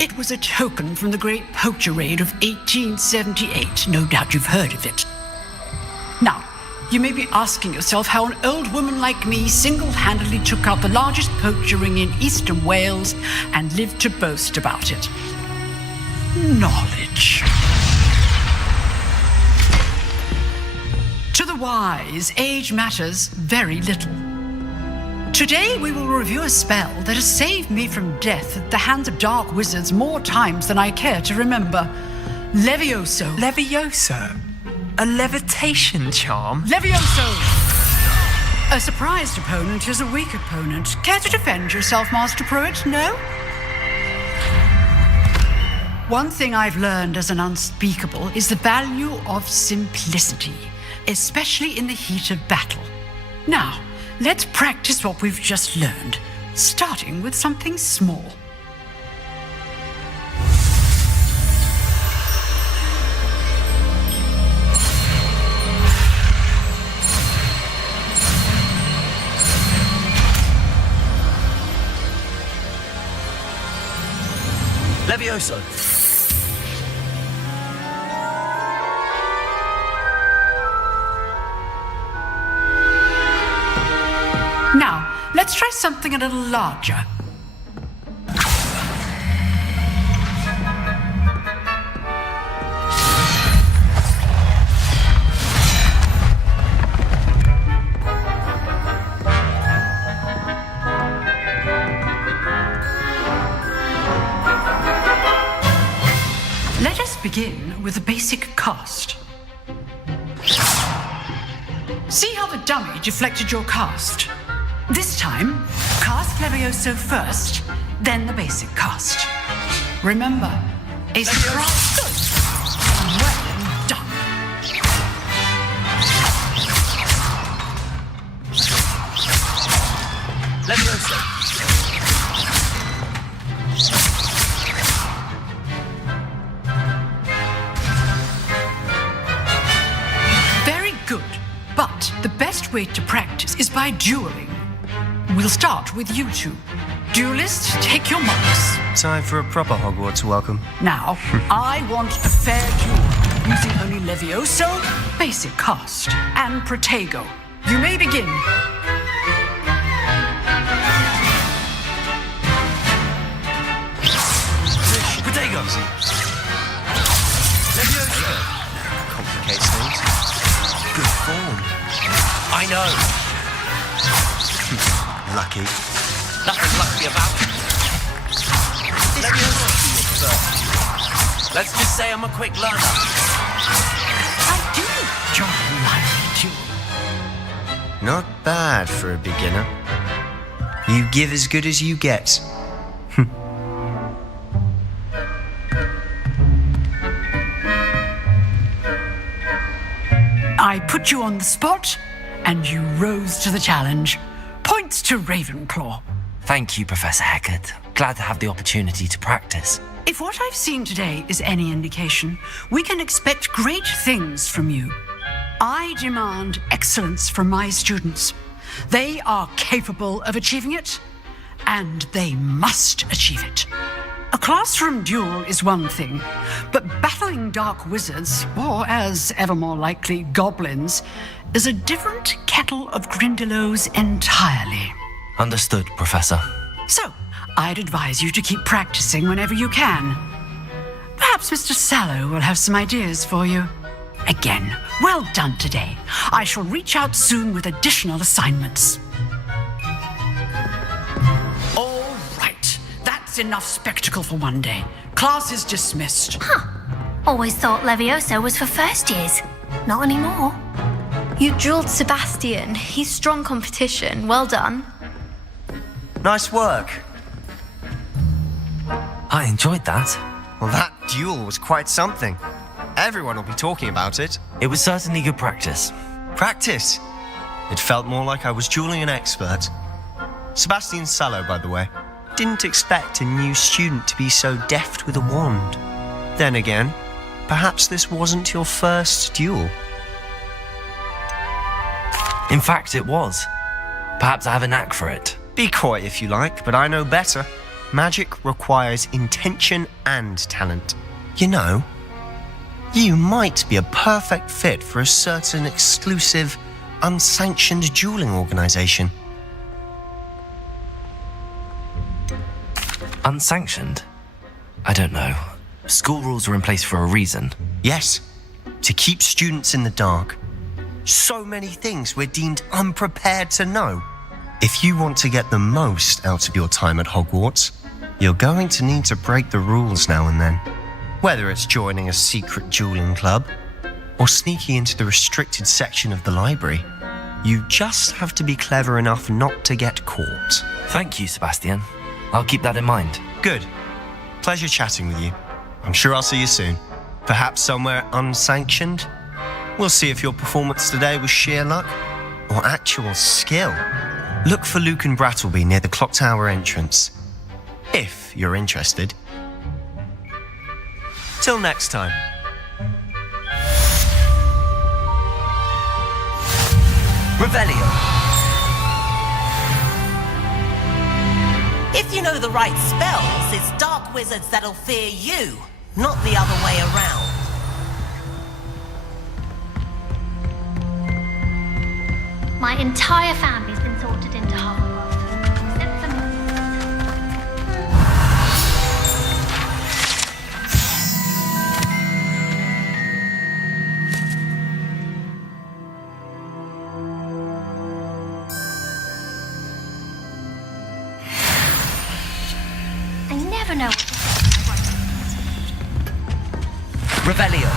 It was a token from the Great Poacher Raid of 1878. No doubt you've heard of it. Now, you may be asking yourself how an old woman like me single-handedly took out the largest poacher ring in eastern Wales and lived to boast about it. Knowledge. To the wise, age matters very little. Today we will review a spell that has saved me from death at the hands of dark wizards more times than I care to remember. Levioso. Levioso? A levitation charm? Levioso! A surprised opponent is a weak opponent. Care to defend yourself, Master Pruitt? No? One thing I've learned as an unspeakable is the value of simplicity, especially in the heat of battle. Now, let's practice what we've just learned, starting with something small. Levioso. Now, let's try something a little larger. Let us begin with the basic cast. See how the dummy deflected your cast? This time, cast Levioso first, then the basic cast. Remember, a surprise. Well done. Levioso. Very good, but the best way to practice is by dueling. We'll start with you two. Duelists, take your marks. Time for a proper Hogwarts welcome. Now, I want a fair duel. using only Levioso, basic cost, and Protego. You may begin. Potatoes! Levioso! Complicates things. Good form. I know. Lucky. Nothing lucky about it. Levioso. Let's just say I'm a quick learner. I do enjoy life, Not bad for a beginner. You give as good as you get. I put you on the spot, and you rose to the challenge. Points to Ravenclaw. Thank you, Professor Heckert. Glad to have the opportunity to practice. If what I've seen today is any indication, we can expect great things from you. I demand excellence from my students. They are capable of achieving it, and they must achieve it. A classroom duel is one thing, but battling dark wizards, or as ever more likely, goblins, is a different kettle of Grindylows entirely. Understood, Professor. So, I'd advise you to keep practicing whenever you can. Perhaps Mr. Sallow will have some ideas for you. Again, well done today. I shall reach out soon with additional assignments. All right, that's enough spectacle for one day. Class is dismissed. Huh. Always thought Levioso was for first years. Not anymore. You drilled Sebastian. He's strong competition. Well done. Nice work. I enjoyed that. Well, that duel was quite something. Everyone will be talking about it. It was certainly good practice. Practice? It felt more like I was dueling an expert. Sebastian Sallow, by the way. Didn't expect a new student to be so deft with a wand. Then again, perhaps this wasn't your first duel. In fact, it was. Perhaps I have a knack for it. Be coy if you like, but I know better. Magic requires intention and talent. You know, you might be a perfect fit for a certain exclusive, unsanctioned dueling organization. Unsanctioned? I don't know. School rules are in place for a reason. Yes, to keep students in the dark. So many things we're deemed unprepared to know. If you want to get the most out of your time at Hogwarts, you're going to need to break the rules now and then. Whether it's joining a secret dueling club or sneaking into the restricted section of the library, you just have to be clever enough not to get caught. Thank you, Sebastian. I'll keep that in mind. Good. Pleasure chatting with you. I'm sure I'll see you soon. Perhaps somewhere unsanctioned? We'll see if your performance today was sheer luck or actual skill. Look for Luke and Brattleby near the clock tower entrance, if you're interested. Till next time. Revelio. If you know the right spells, it's dark wizards that'll fear you, not the other way around. My entire family's been sorted into Hogwarts, except for me. I never know. Revelio.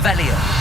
Revelio.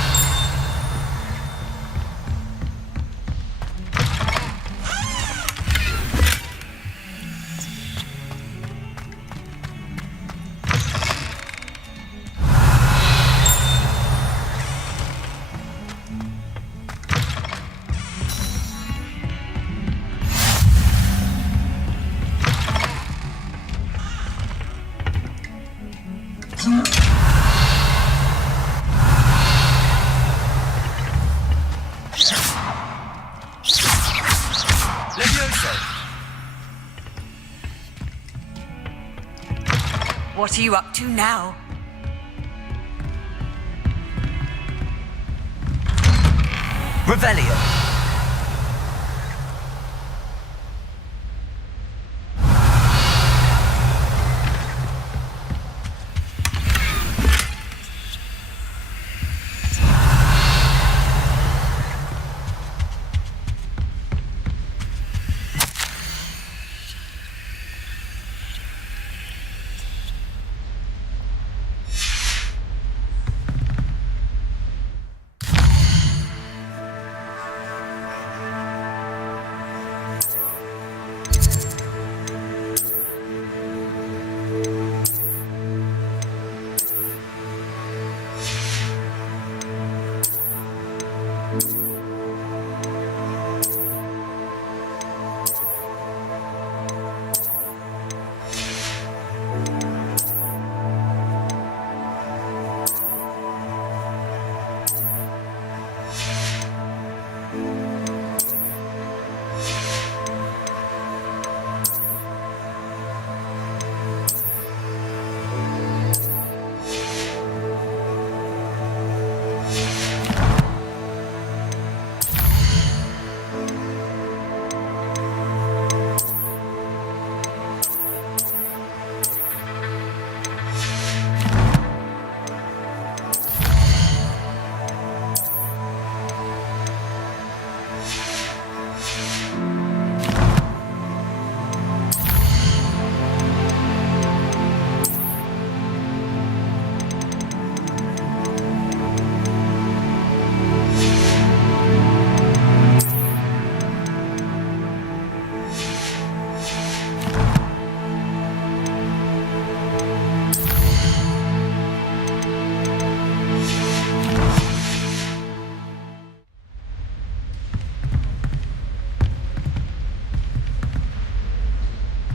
What are you up to now? Revelio.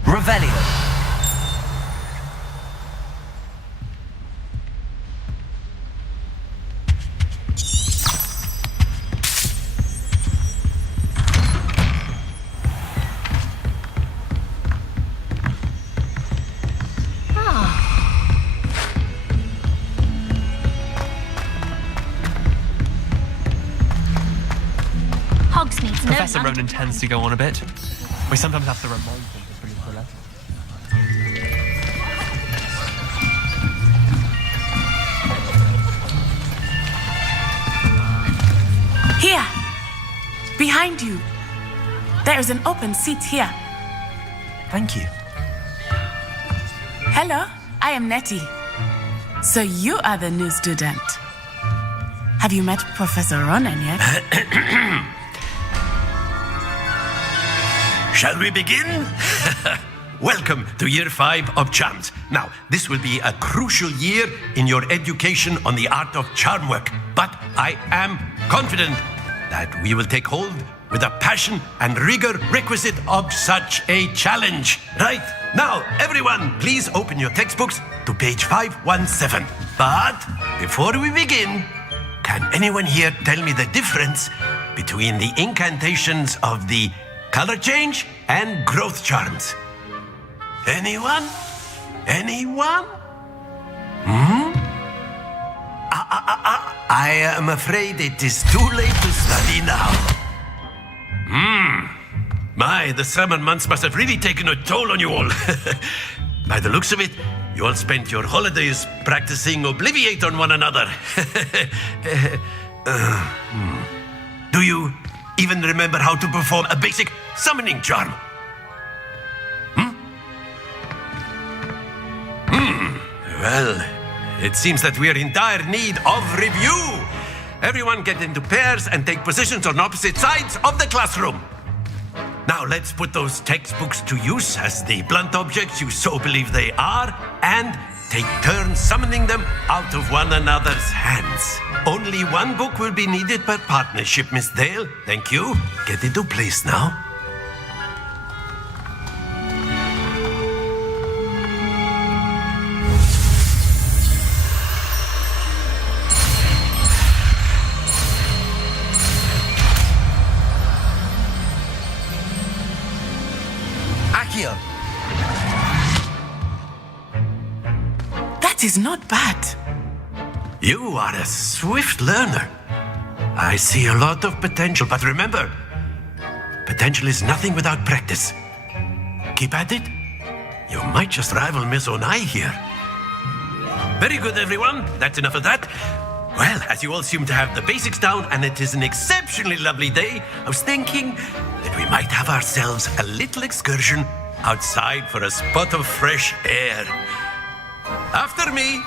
Revelio. Hogsmeade's no Professor longer Ronan tends to go on a bit. We sometimes have to remind him to bring the letter. Here! Behind you! There is an open seat here. Thank you. Hello, I am Nettie. So you are the new student. Have you met Professor Ronan yet? Shall we begin? Welcome to Year 5 of Charms. Now, this will be a crucial year in your education on the art of charm work, but I am confident that we will take hold with the passion and rigor requisite of such a challenge. Right, now, everyone, please open your textbooks to page 517. But before we begin, can anyone here tell me the difference between the incantations of the color change and growth charms? Anyone? Anyone? I am afraid it is too late to study now. My, the summer months must have really taken a toll on you all. By the looks of it, you all spent your holidays practicing Obliviate on one another. Do you even remember how to perform a basic summoning charm? Well, it seems that we're in dire need of review. Everyone get into pairs and take positions on opposite sides of the classroom. Now let's put those textbooks to use as the blunt objects you so believe they are, and take turns summoning them out of one another's hands. Only one book will be needed per partnership, Miss Dale. Thank you. Get into place now. Akio. That is not bad. You are a swift learner. I see a lot of potential, but remember, potential is nothing without practice. Keep at it. You might just rival Miss Onai here. Very good, everyone. That's enough of that. Well, as you all seem to have the basics down, and it is an exceptionally lovely day, I was thinking that we might have ourselves a little excursion outside for a spot of fresh air. After me.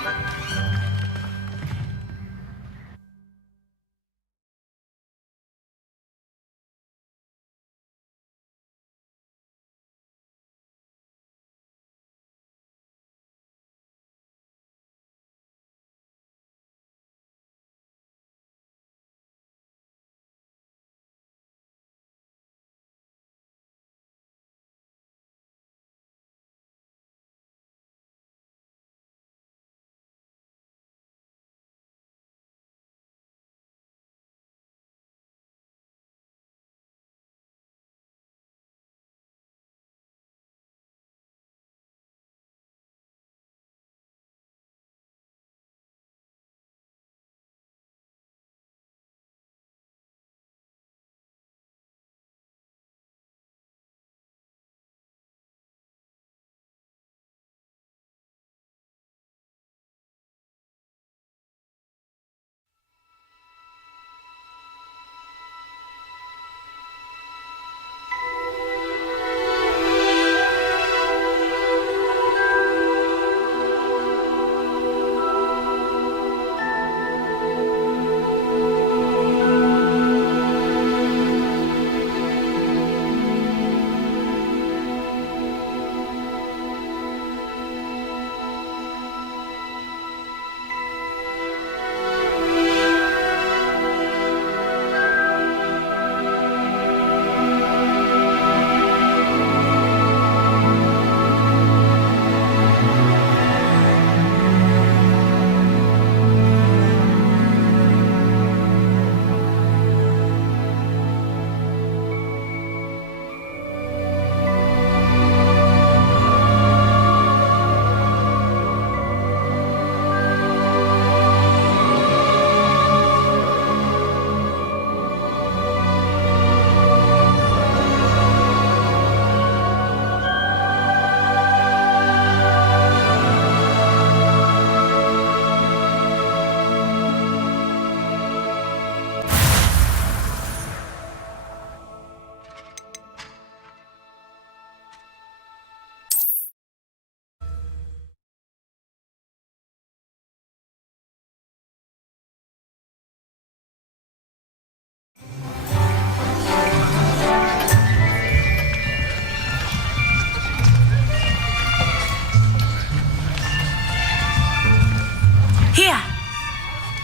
Here!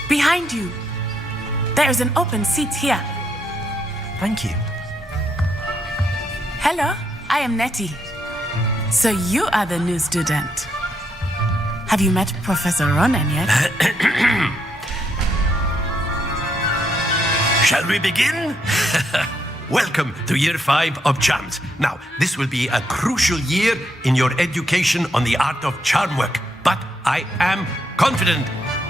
Behind you! There is an open seat here. Thank you. Hello, I am Nettie. So you are the new student. Have you met Professor Ronan yet? Shall we begin? Welcome to Year 5 of Charms. Now, this will be a crucial year in your education on the art of charm work, but I am confident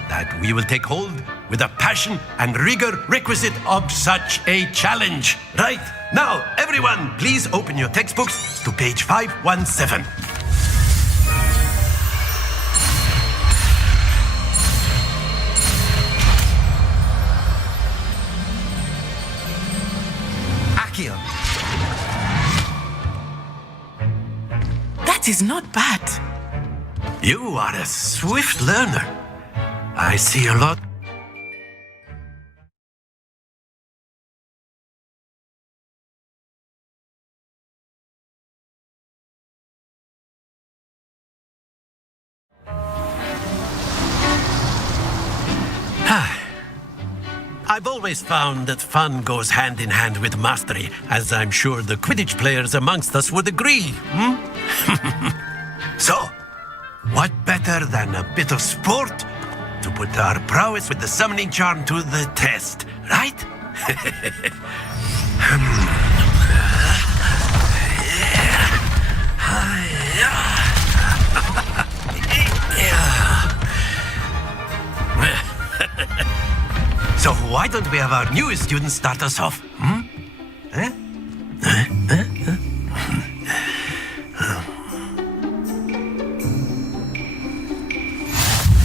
that we will take hold with the passion and rigor requisite of such a challenge. Right, now, everyone, please open your textbooks to page 517. Akio. That is not bad. You are a swift learner. I see a lot. I've always found that fun goes hand in hand with mastery, as I'm sure the Quidditch players amongst us would agree. So, what better than a bit of sport to put our prowess with the summoning charm to the test, right? So why don't we have our newest student start us off?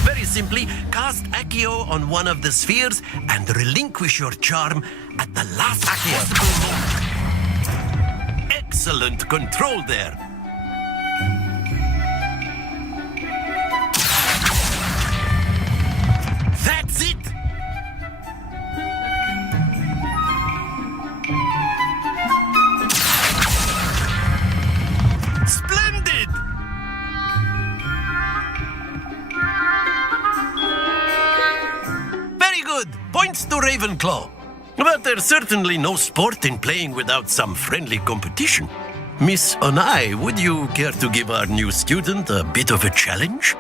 Very simply, cast Accio on one of the spheres and relinquish your charm at the last possible moment. Excellent control there. That's it! Splendid! Very good. Points to Ravenclaw. But there's certainly no sport in playing without some friendly competition. Miss Onai, would you care to give our new student a bit of a challenge?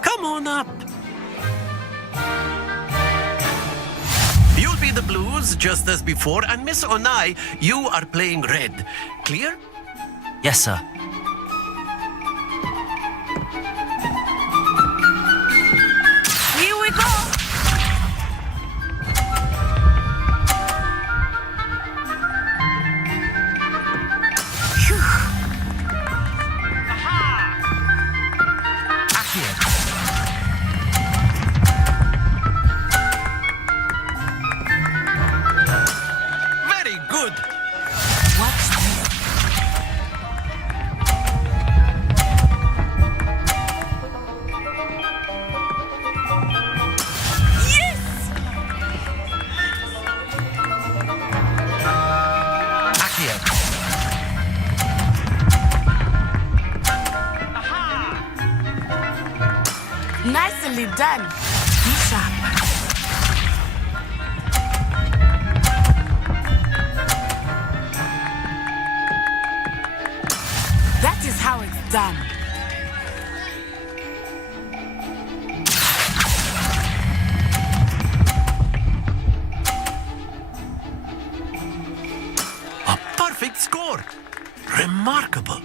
Come on up. You'll be the blues just as before, and Miss Onai, you are playing red. Clear? Yes, sir. Here we go! Very good. What's this? Nicely done. Be sharp. That is how it's done. A perfect score. Remarkable.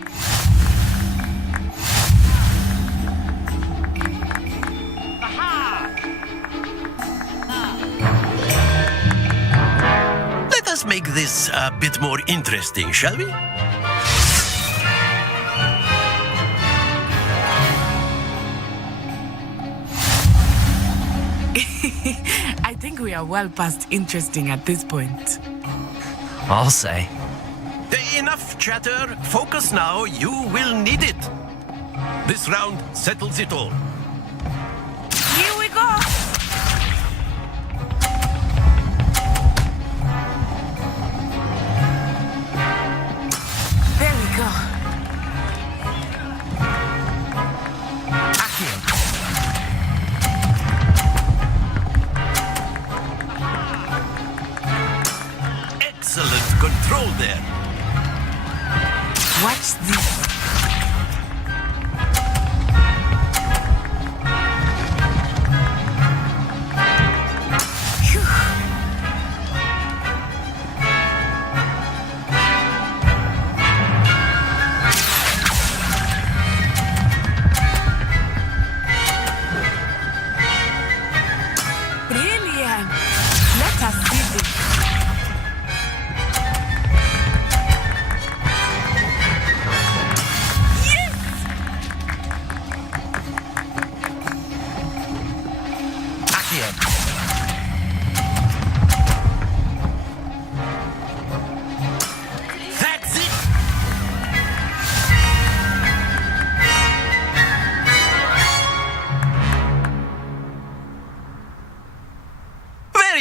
Let us make this a bit more interesting, shall we? I think we are well past interesting at this point. I'll say. Enough chatter. Focus now. You will need it. This round settles it all. Here we go! There we go. Excellent control there. Watch this. Brilliant. Let us see this.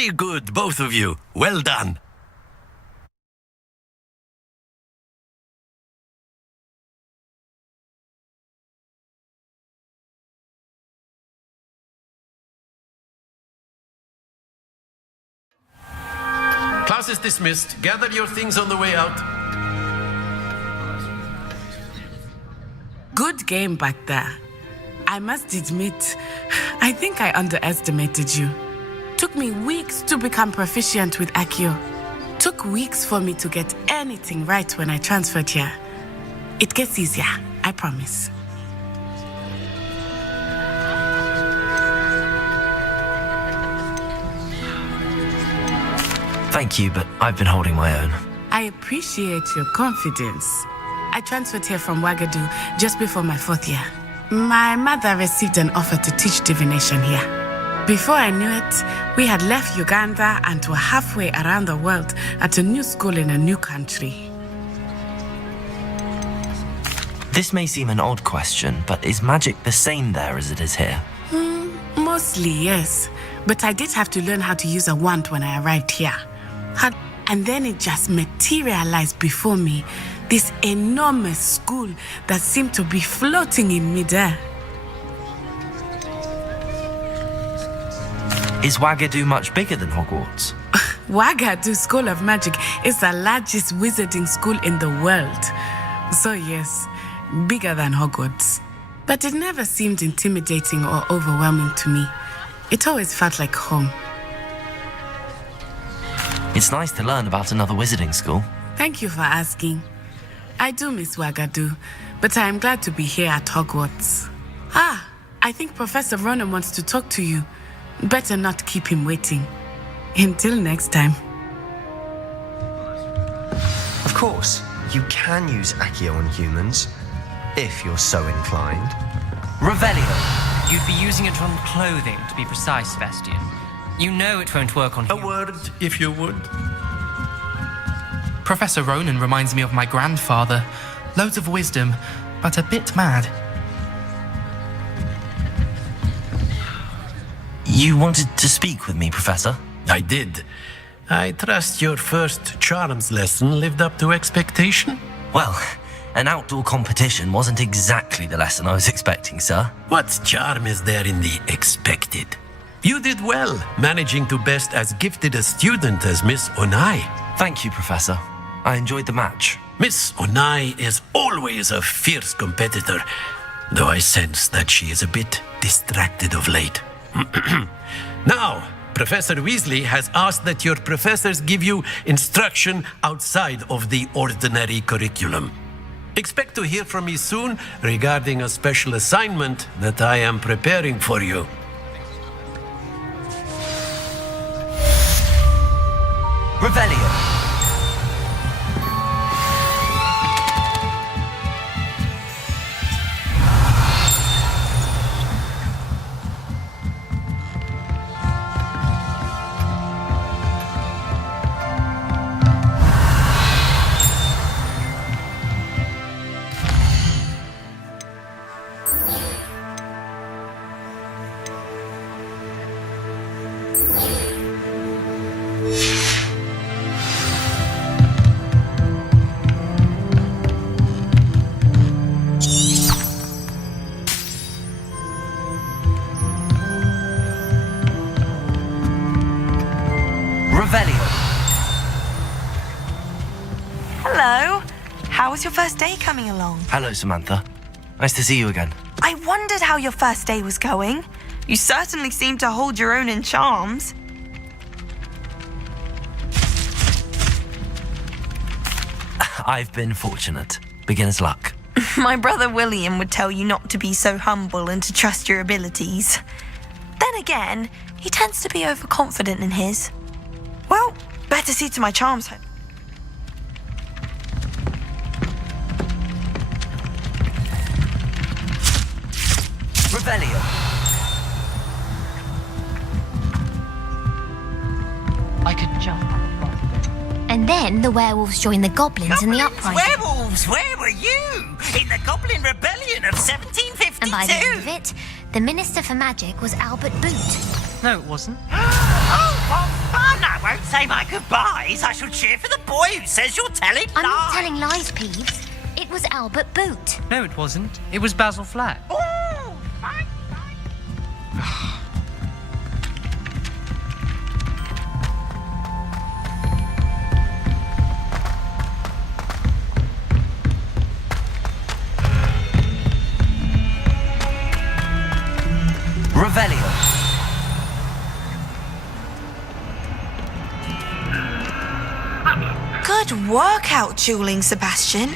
Very good, both of you. Well done. Class is dismissed. Gather your things on the way out. Good game back there. I must admit, I think I underestimated you. Took me weeks to become proficient with Accio. Took weeks for me to get anything right when I transferred here. It gets easier, I promise. Thank you, but I've been holding my own. I appreciate your confidence. I transferred here from Ouagadougou just before my 4th year. My mother received an offer to teach divination here. Before I knew it, we had left Uganda and were halfway around the world at a new school in a new country. This may seem an odd question, but is magic the same there as it is here? Mostly, yes. But I did have to learn how to use a wand when I arrived here. And then it just materialized before me, this enormous school that seemed to be floating in midair. Is Ouagadougou much bigger than Hogwarts? Ouagadougou School of Magic is the largest wizarding school in the world. So yes, bigger than Hogwarts. But it never seemed intimidating or overwhelming to me. It always felt like home. It's nice to learn about another wizarding school. Thank you for asking. I do miss Ouagadougou, but I am glad to be here at Hogwarts. I think Professor Ronan wants to talk to you. Better not keep him waiting. Until next time. Of course, you can use Accio on humans, if you're so inclined. Revelio. You'd be using it on clothing, to be precise, Sebastian. You know it won't work on A word, if you would. Professor Ronan reminds me of my grandfather. Loads of wisdom, but a bit mad. You wanted to speak with me, Professor? I did. I trust your first charms lesson lived up to expectation? Well, an outdoor competition wasn't exactly the lesson I was expecting, sir. What charm is there in the expected? You did well, managing to best as gifted a student as Miss Onai. Thank you, Professor. I enjoyed the match. Miss Onai is always a fierce competitor, though I sense that she is a bit distracted of late. Now, Professor Weasley has asked that your professors give you instruction outside of the ordinary curriculum. Expect to hear from me soon regarding a special assignment that I am preparing for you. Revelio. Hello. How was your first day coming along? Hello, Samantha. Nice to see you again. I wondered how your first day was going. You certainly seem to hold your own in charms. I've been fortunate. Beginner's luck. My brother William would tell you not to be so humble and to trust your abilities. Then again, he tends to be overconfident in his. Well, better see to my charms. Revelio. I could jump. And then the werewolves joined the goblins in the uprising. Werewolves, where were you? In the Goblin Rebellion of 1752? And by the end of it, the Minister for Magic was Albert Boot. No, it wasn't. Oh, What fun! I won't say my goodbyes. I shall cheer for the boy who says you're telling I'm not lies. telling lies, Peeves. It was Albert Boot. No, it wasn't. It was Basil Flat. Oh, fine. Revelio. Good work out dueling, Sebastian.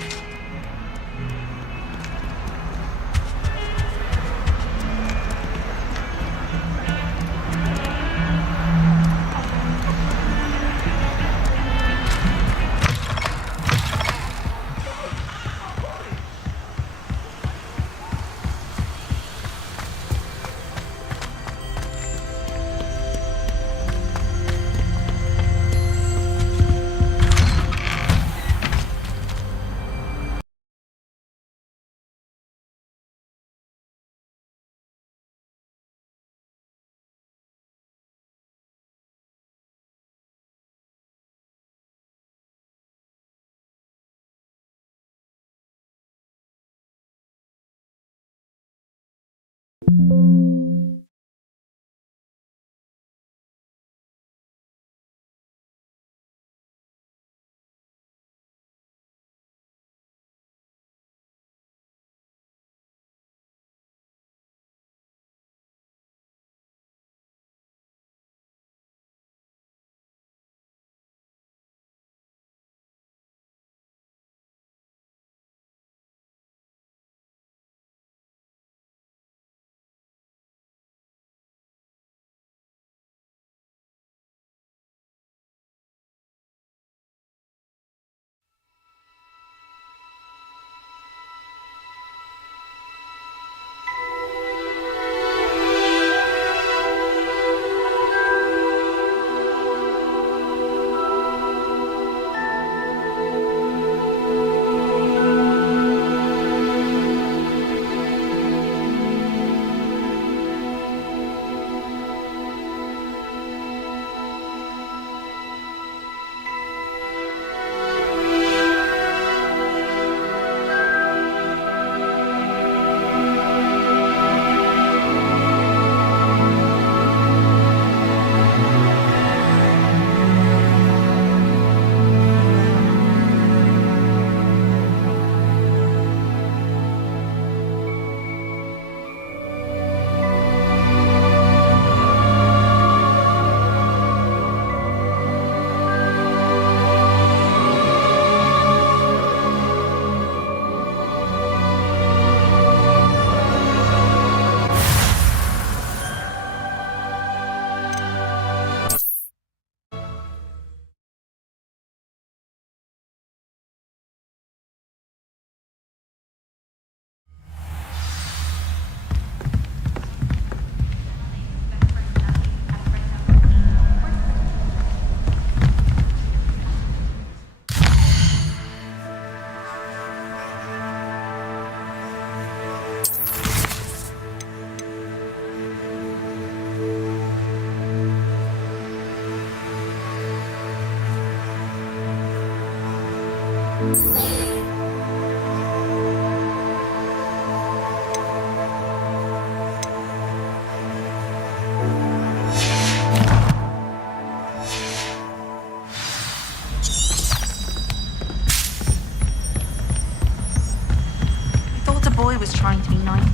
Boy was trying to be nice.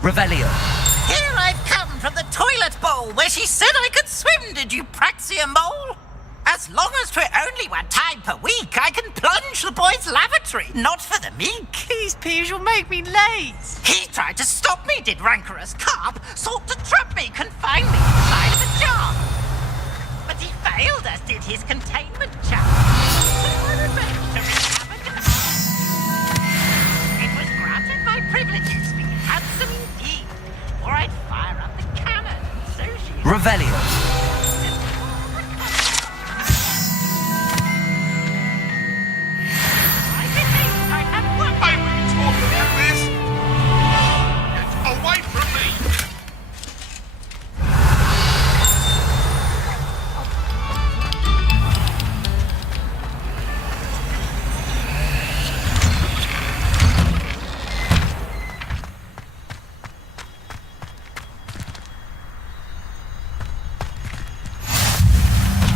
Revelio. Here I've come from the where she said I could swim, did you praxia mole? As long as 'twere only one time per week, I can plunge the boy's lavatory, not for the meek. These peas will make me late. He tried to stop me, did rancorous carp, sought to trap me, confine me inside of a jar. But he failed, as did his containment chap. It was granted my privileges, be handsome indeed, or I'd fire up the cannon, so she... Revelio. Away from me!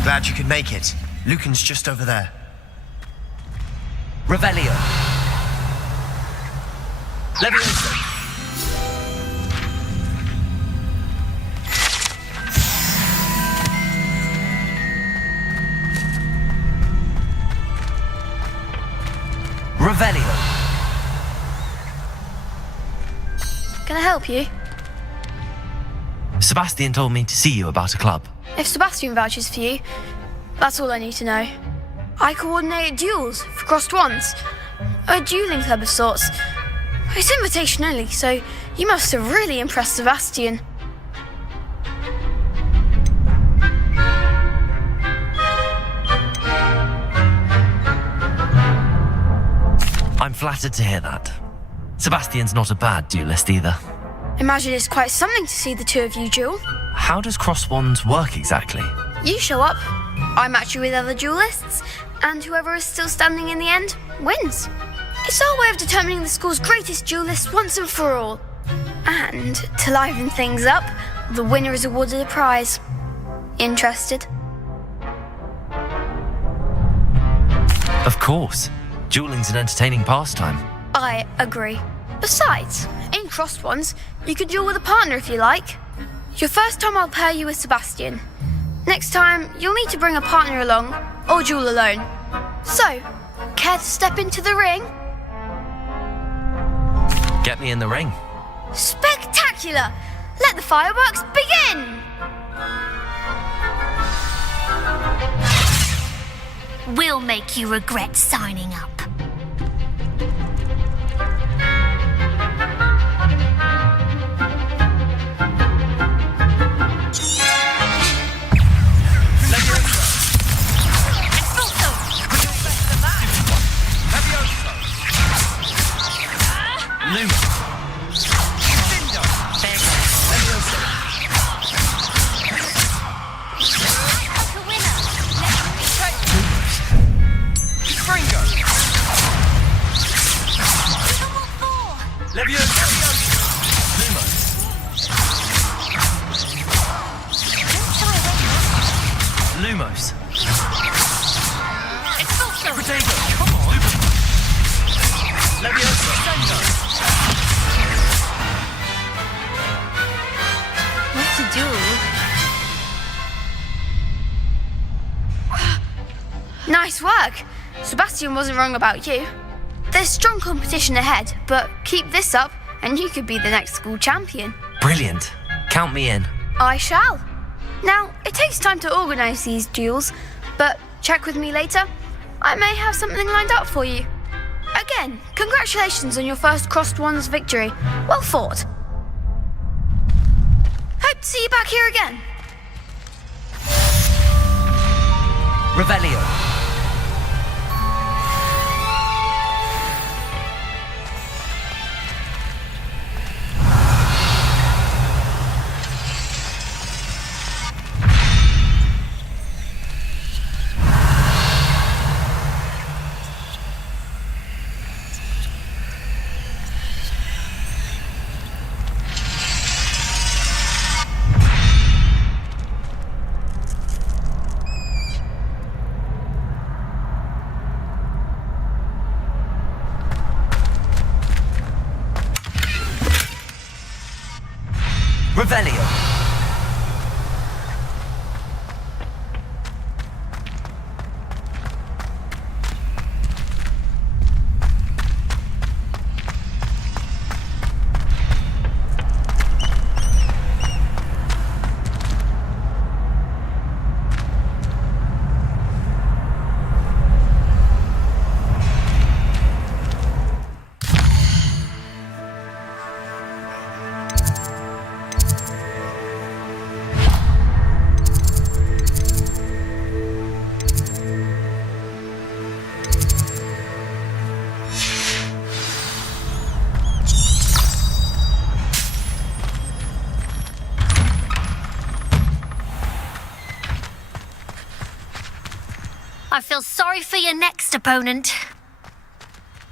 Glad you could make it. Lucan's just over there. Revelio. Leviosa. Revelio. Can I help you? Sebastian told me to see you about a club. If Sebastian vouches for you, that's all I need to know. I coordinate duels for crossed ones. A dueling club of sorts. It's invitation only, so you must have really impressed Sebastian. I'm flattered to hear that. Sebastian's not a bad duelist either. Imagine it's quite something to see the two of you duel. How does cross wands work exactly? You show up, I match you with other duelists, and whoever is still standing in the end wins. It's our way of determining the school's greatest duelist once and for all. And to liven things up, the winner is awarded a prize. Interested? Of course. Dueling's an entertaining pastime. I agree. Besides, in crossed ones, you could duel with a partner if you like. Your first time I'll pair you with Sebastian. Next time, you'll need to bring a partner along, or duel alone. So, care to step into the ring? Get me in the ring. Spectacular! Let the fireworks begin! We'll make you regret signing up. Lumos. What's a duel? Nice work. Sebastian wasn't wrong about you. There's strong competition ahead, but keep this up and you could be the next school champion. Brilliant. Count me in. I shall. Now, it takes time to organise these duels, but check with me later. I may have something lined up for you. Again, congratulations on your first crossed ones victory. Well fought. Hope to see you back here again. Revelio. Revelio. I feel sorry for your next opponent.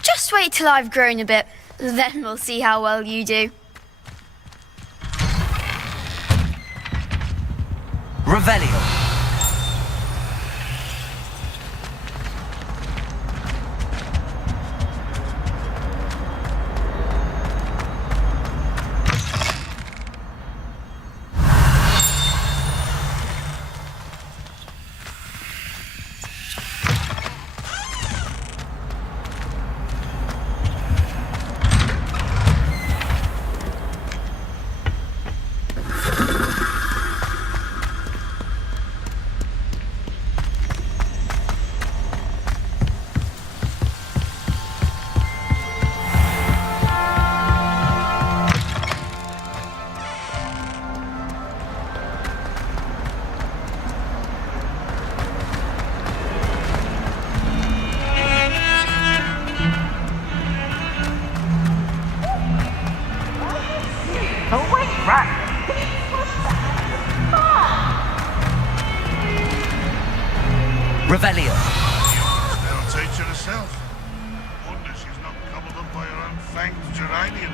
Just wait till I've grown a bit, then we'll see how well you do. Revelio. Revelio. They'll teach her herself. Wonder she's not gobbled up by her own fanged geranium.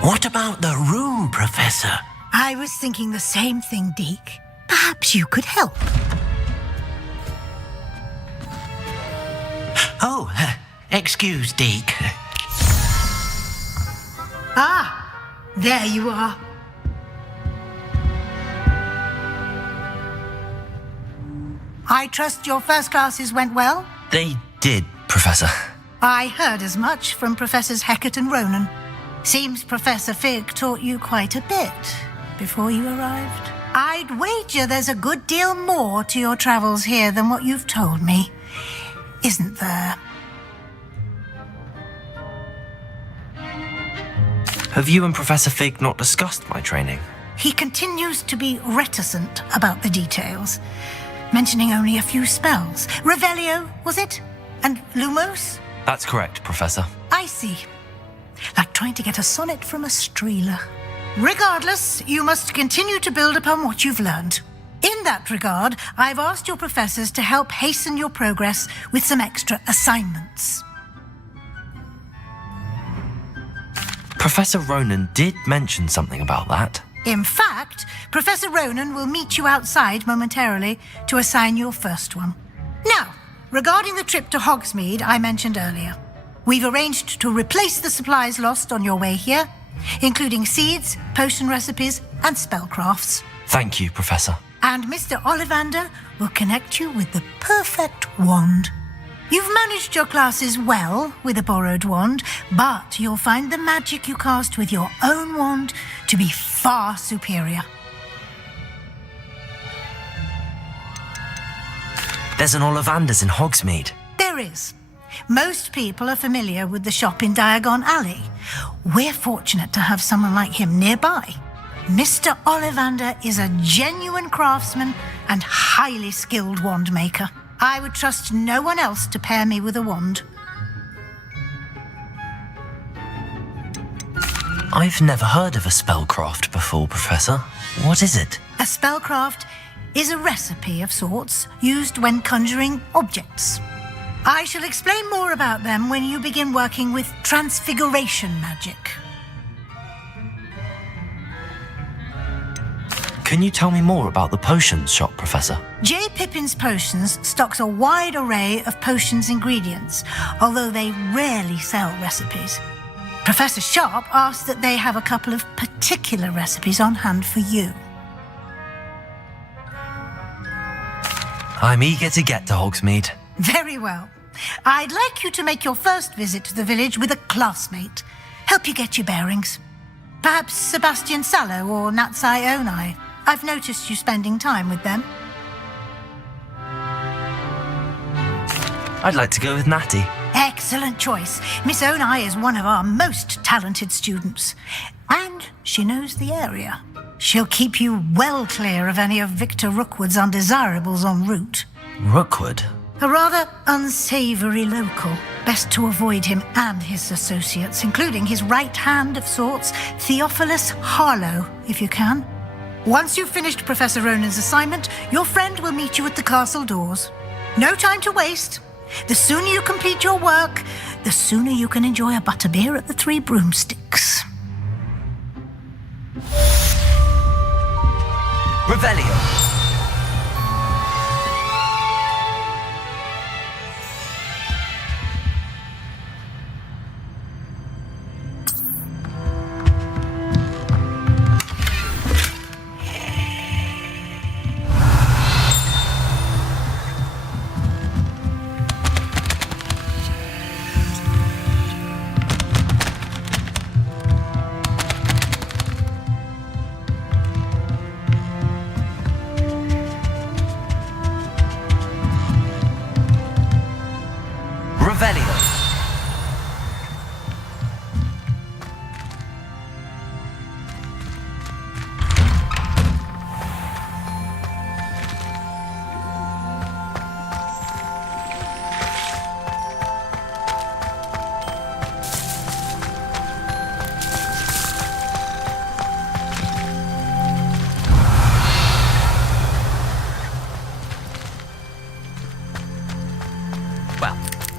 What about the room, Professor? I was thinking the same thing, Deke. Perhaps you could help. Oh, excuse, Deke. Ah, there you are. I trust your first classes went well? They did, Professor. I heard as much from Professors Hecat and Ronan. Seems Professor Fig taught you quite a bit before you arrived. I'd wager there's a good deal more to your travels here than what you've told me, isn't there? Have you and Professor Fig not discussed my training? He continues to be reticent about the details, mentioning only a few spells. Revelio, was it? And Lumos? That's correct, Professor. I see. Like trying to get a sonnet from a streeler. Regardless, you must continue to build upon what you've learned. In that regard, I've asked your professors to help hasten your progress with some extra assignments. Professor Ronan did mention something about that. In fact, Professor Ronan will meet you outside momentarily to assign your first one. Now, regarding the trip to Hogsmeade I mentioned earlier, we've arranged to replace the supplies lost on your way here, including seeds, potion recipes, and spellcrafts. Thank you, Professor. And Mr. Ollivander will connect you with the perfect wand. You've managed your classes well with a borrowed wand, but you'll find the magic you cast with your own wand to be far superior. There's an Ollivander's in Hogsmeade. There is. Most people are familiar with the shop in Diagon Alley. We're fortunate to have someone like him nearby. Mr. Ollivander is a genuine craftsman and highly skilled wand maker. I would trust no one else to pair me with a wand. I've never heard of a spellcraft before, Professor. What is it? A spellcraft is a recipe of sorts used when conjuring objects. I shall explain more about them when you begin working with transfiguration magic. Can you tell me more about the potions shop, Professor? J. Pippin's Potions stocks a wide array of potions ingredients, although they rarely sell recipes. Professor Sharp asked that they have a couple of particular recipes on hand for you. I'm eager to get to Hogsmeade. Very well. I'd like you to make your first visit to the village with a classmate. Help you get your bearings. Perhaps Sebastian Sallow or Natsai Onai. I've noticed you spending time with them. I'd like to go with Natty. Excellent choice. Miss Onai is one of our most talented students. And she knows the area. She'll keep you well clear of any of Victor Rookwood's undesirables en route. Rookwood? A rather unsavory local. Best to avoid him and his associates, including his right hand of sorts, Theophilus Harlow, if you can. Once you've finished Professor Ronan's assignment, your friend will meet you at the castle doors. No time to waste. The sooner you complete your work, the sooner you can enjoy a butterbeer at the Three Broomsticks. Revelio.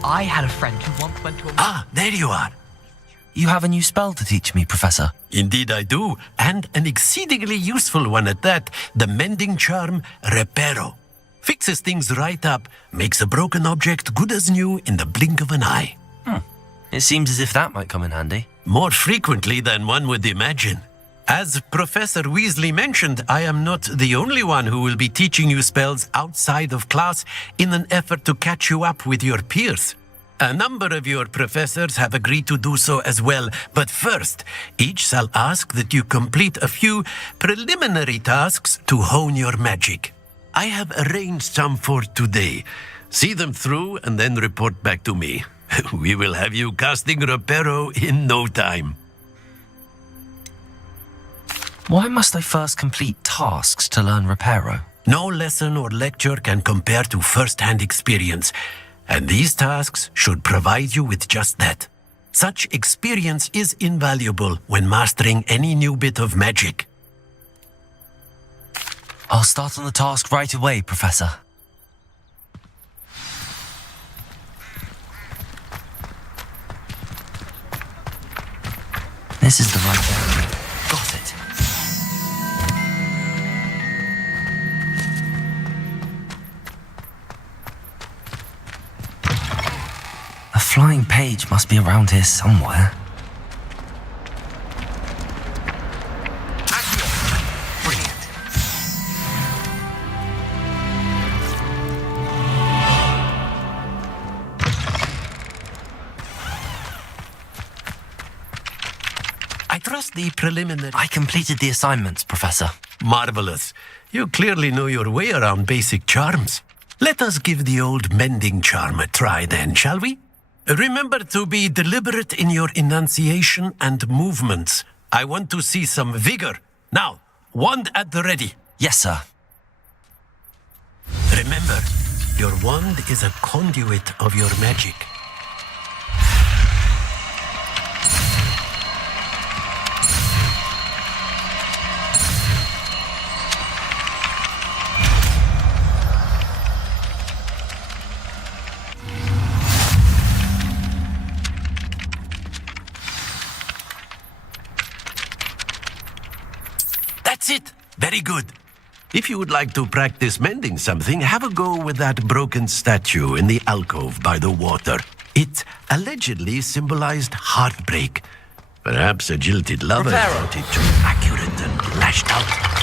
I had a friend who once went to a... Ah, there you are. You have a new spell to teach me, Professor. Indeed I do, and an exceedingly useful one at that. The mending charm, Reparo. Fixes things right up, makes a broken object good as new in the blink of an eye. It seems as if that might come in handy. More frequently than one would imagine. As Professor Weasley mentioned, I am not the only one who will be teaching you spells outside of class in an effort to catch you up with your peers. A number of your professors have agreed to do so as well, but first, each shall ask that you complete a few preliminary tasks to hone your magic. I have arranged some for today. See them through and then report back to me. We will have you casting Reparo in no time. Why must I first complete tasks to learn Reparo? No lesson or lecture can compare to first-hand experience, and these tasks should provide you with just that. Such experience is invaluable when mastering any new bit of magic. I'll start on the task right away, Professor. This is the right area. Got it. A flying page must be around here somewhere. I trust the preliminary... I completed the assignments, Professor. Marvelous. You clearly know your way around basic charms. Let us give the old mending charm a try then, shall we? Remember to be deliberate in your enunciation and movements. I want to see some vigor. Now, wand at the ready. Yes, sir. Remember, your wand is a conduit of your magic. That's it. Very good. If you would like to practice mending something, have a go with that broken statue in the alcove by the water. It allegedly symbolized heartbreak. Perhaps a jilted lover thought it too accurate and lashed out.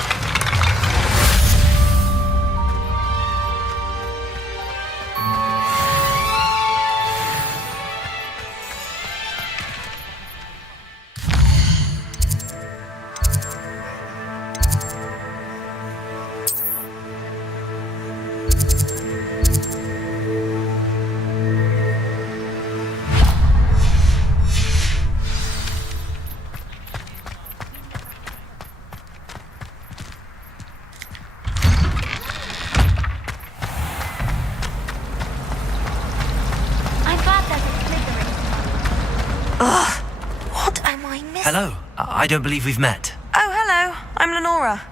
I don't believe we've met. Oh, hello. I'm Lenora.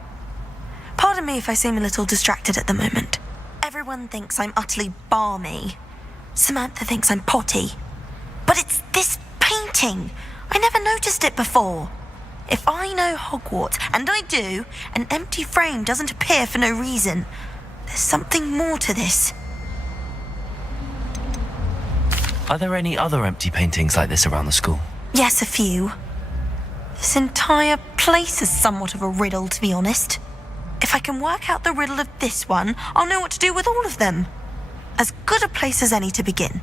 Pardon me if I seem a little distracted at the moment. Everyone thinks I'm utterly balmy. Samantha thinks I'm potty. But it's this painting. I never noticed it before. If I know Hogwarts, and I do, an empty frame doesn't appear for no reason. There's something more to this. Are there any other empty paintings like this around the school? Yes, a few. This entire place is somewhat of a riddle, to be honest. If I can work out the riddle of this one, I'll know what to do with all of them. As good a place as any to begin.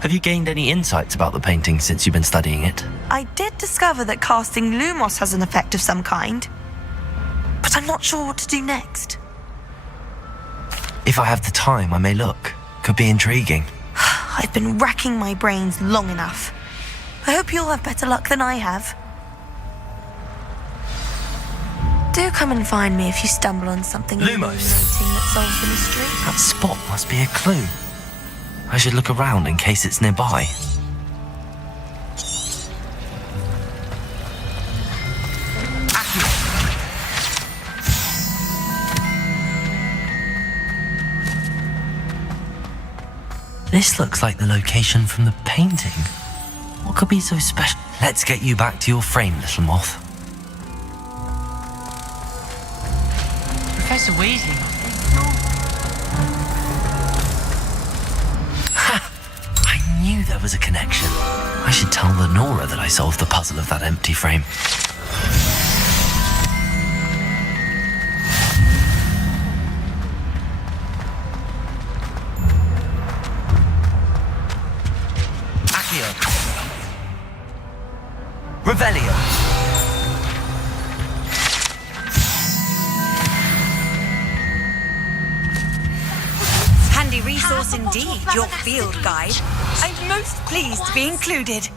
Have you gained any insights about the painting since you've been studying it? I did discover that casting Lumos has an effect of some kind. But I'm not sure what to do next. If I have the time, I may look. Could be intriguing. I've been racking my brains long enough. I hope you'll have better luck than I have. Do come and find me if you stumble on something illuminating that solves the mystery. That spot must be a clue. I should look around in case it's nearby. This looks like the location from the painting. What could be so special? Let's get you back to your frame, little moth. Professor Weasley. Ha! I knew there was a connection. I should tell Lenora that I solved the puzzle of that empty frame. Revelio. Handy resource indeed, your field guide. I'm most pleased to be included.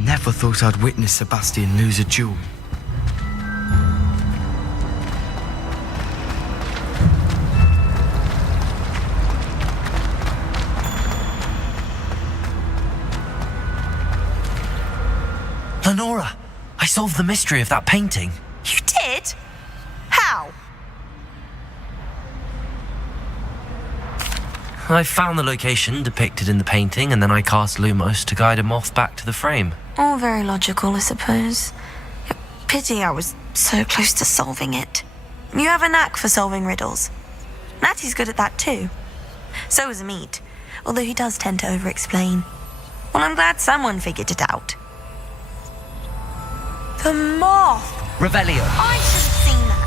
Never thought I'd witness Sebastian lose a duel. Lenora, I solved the mystery of that painting. You did? How? I found the location depicted in the painting, and then I cast Lumos to guide a moth back to the frame. All very logical, I suppose. Pity I was so close to solving it. You have a knack for solving riddles. Natty's good at that too. So is Amit, although he does tend to over-explain. Well, I'm glad someone figured it out. The moth! Revelio. I should have seen that.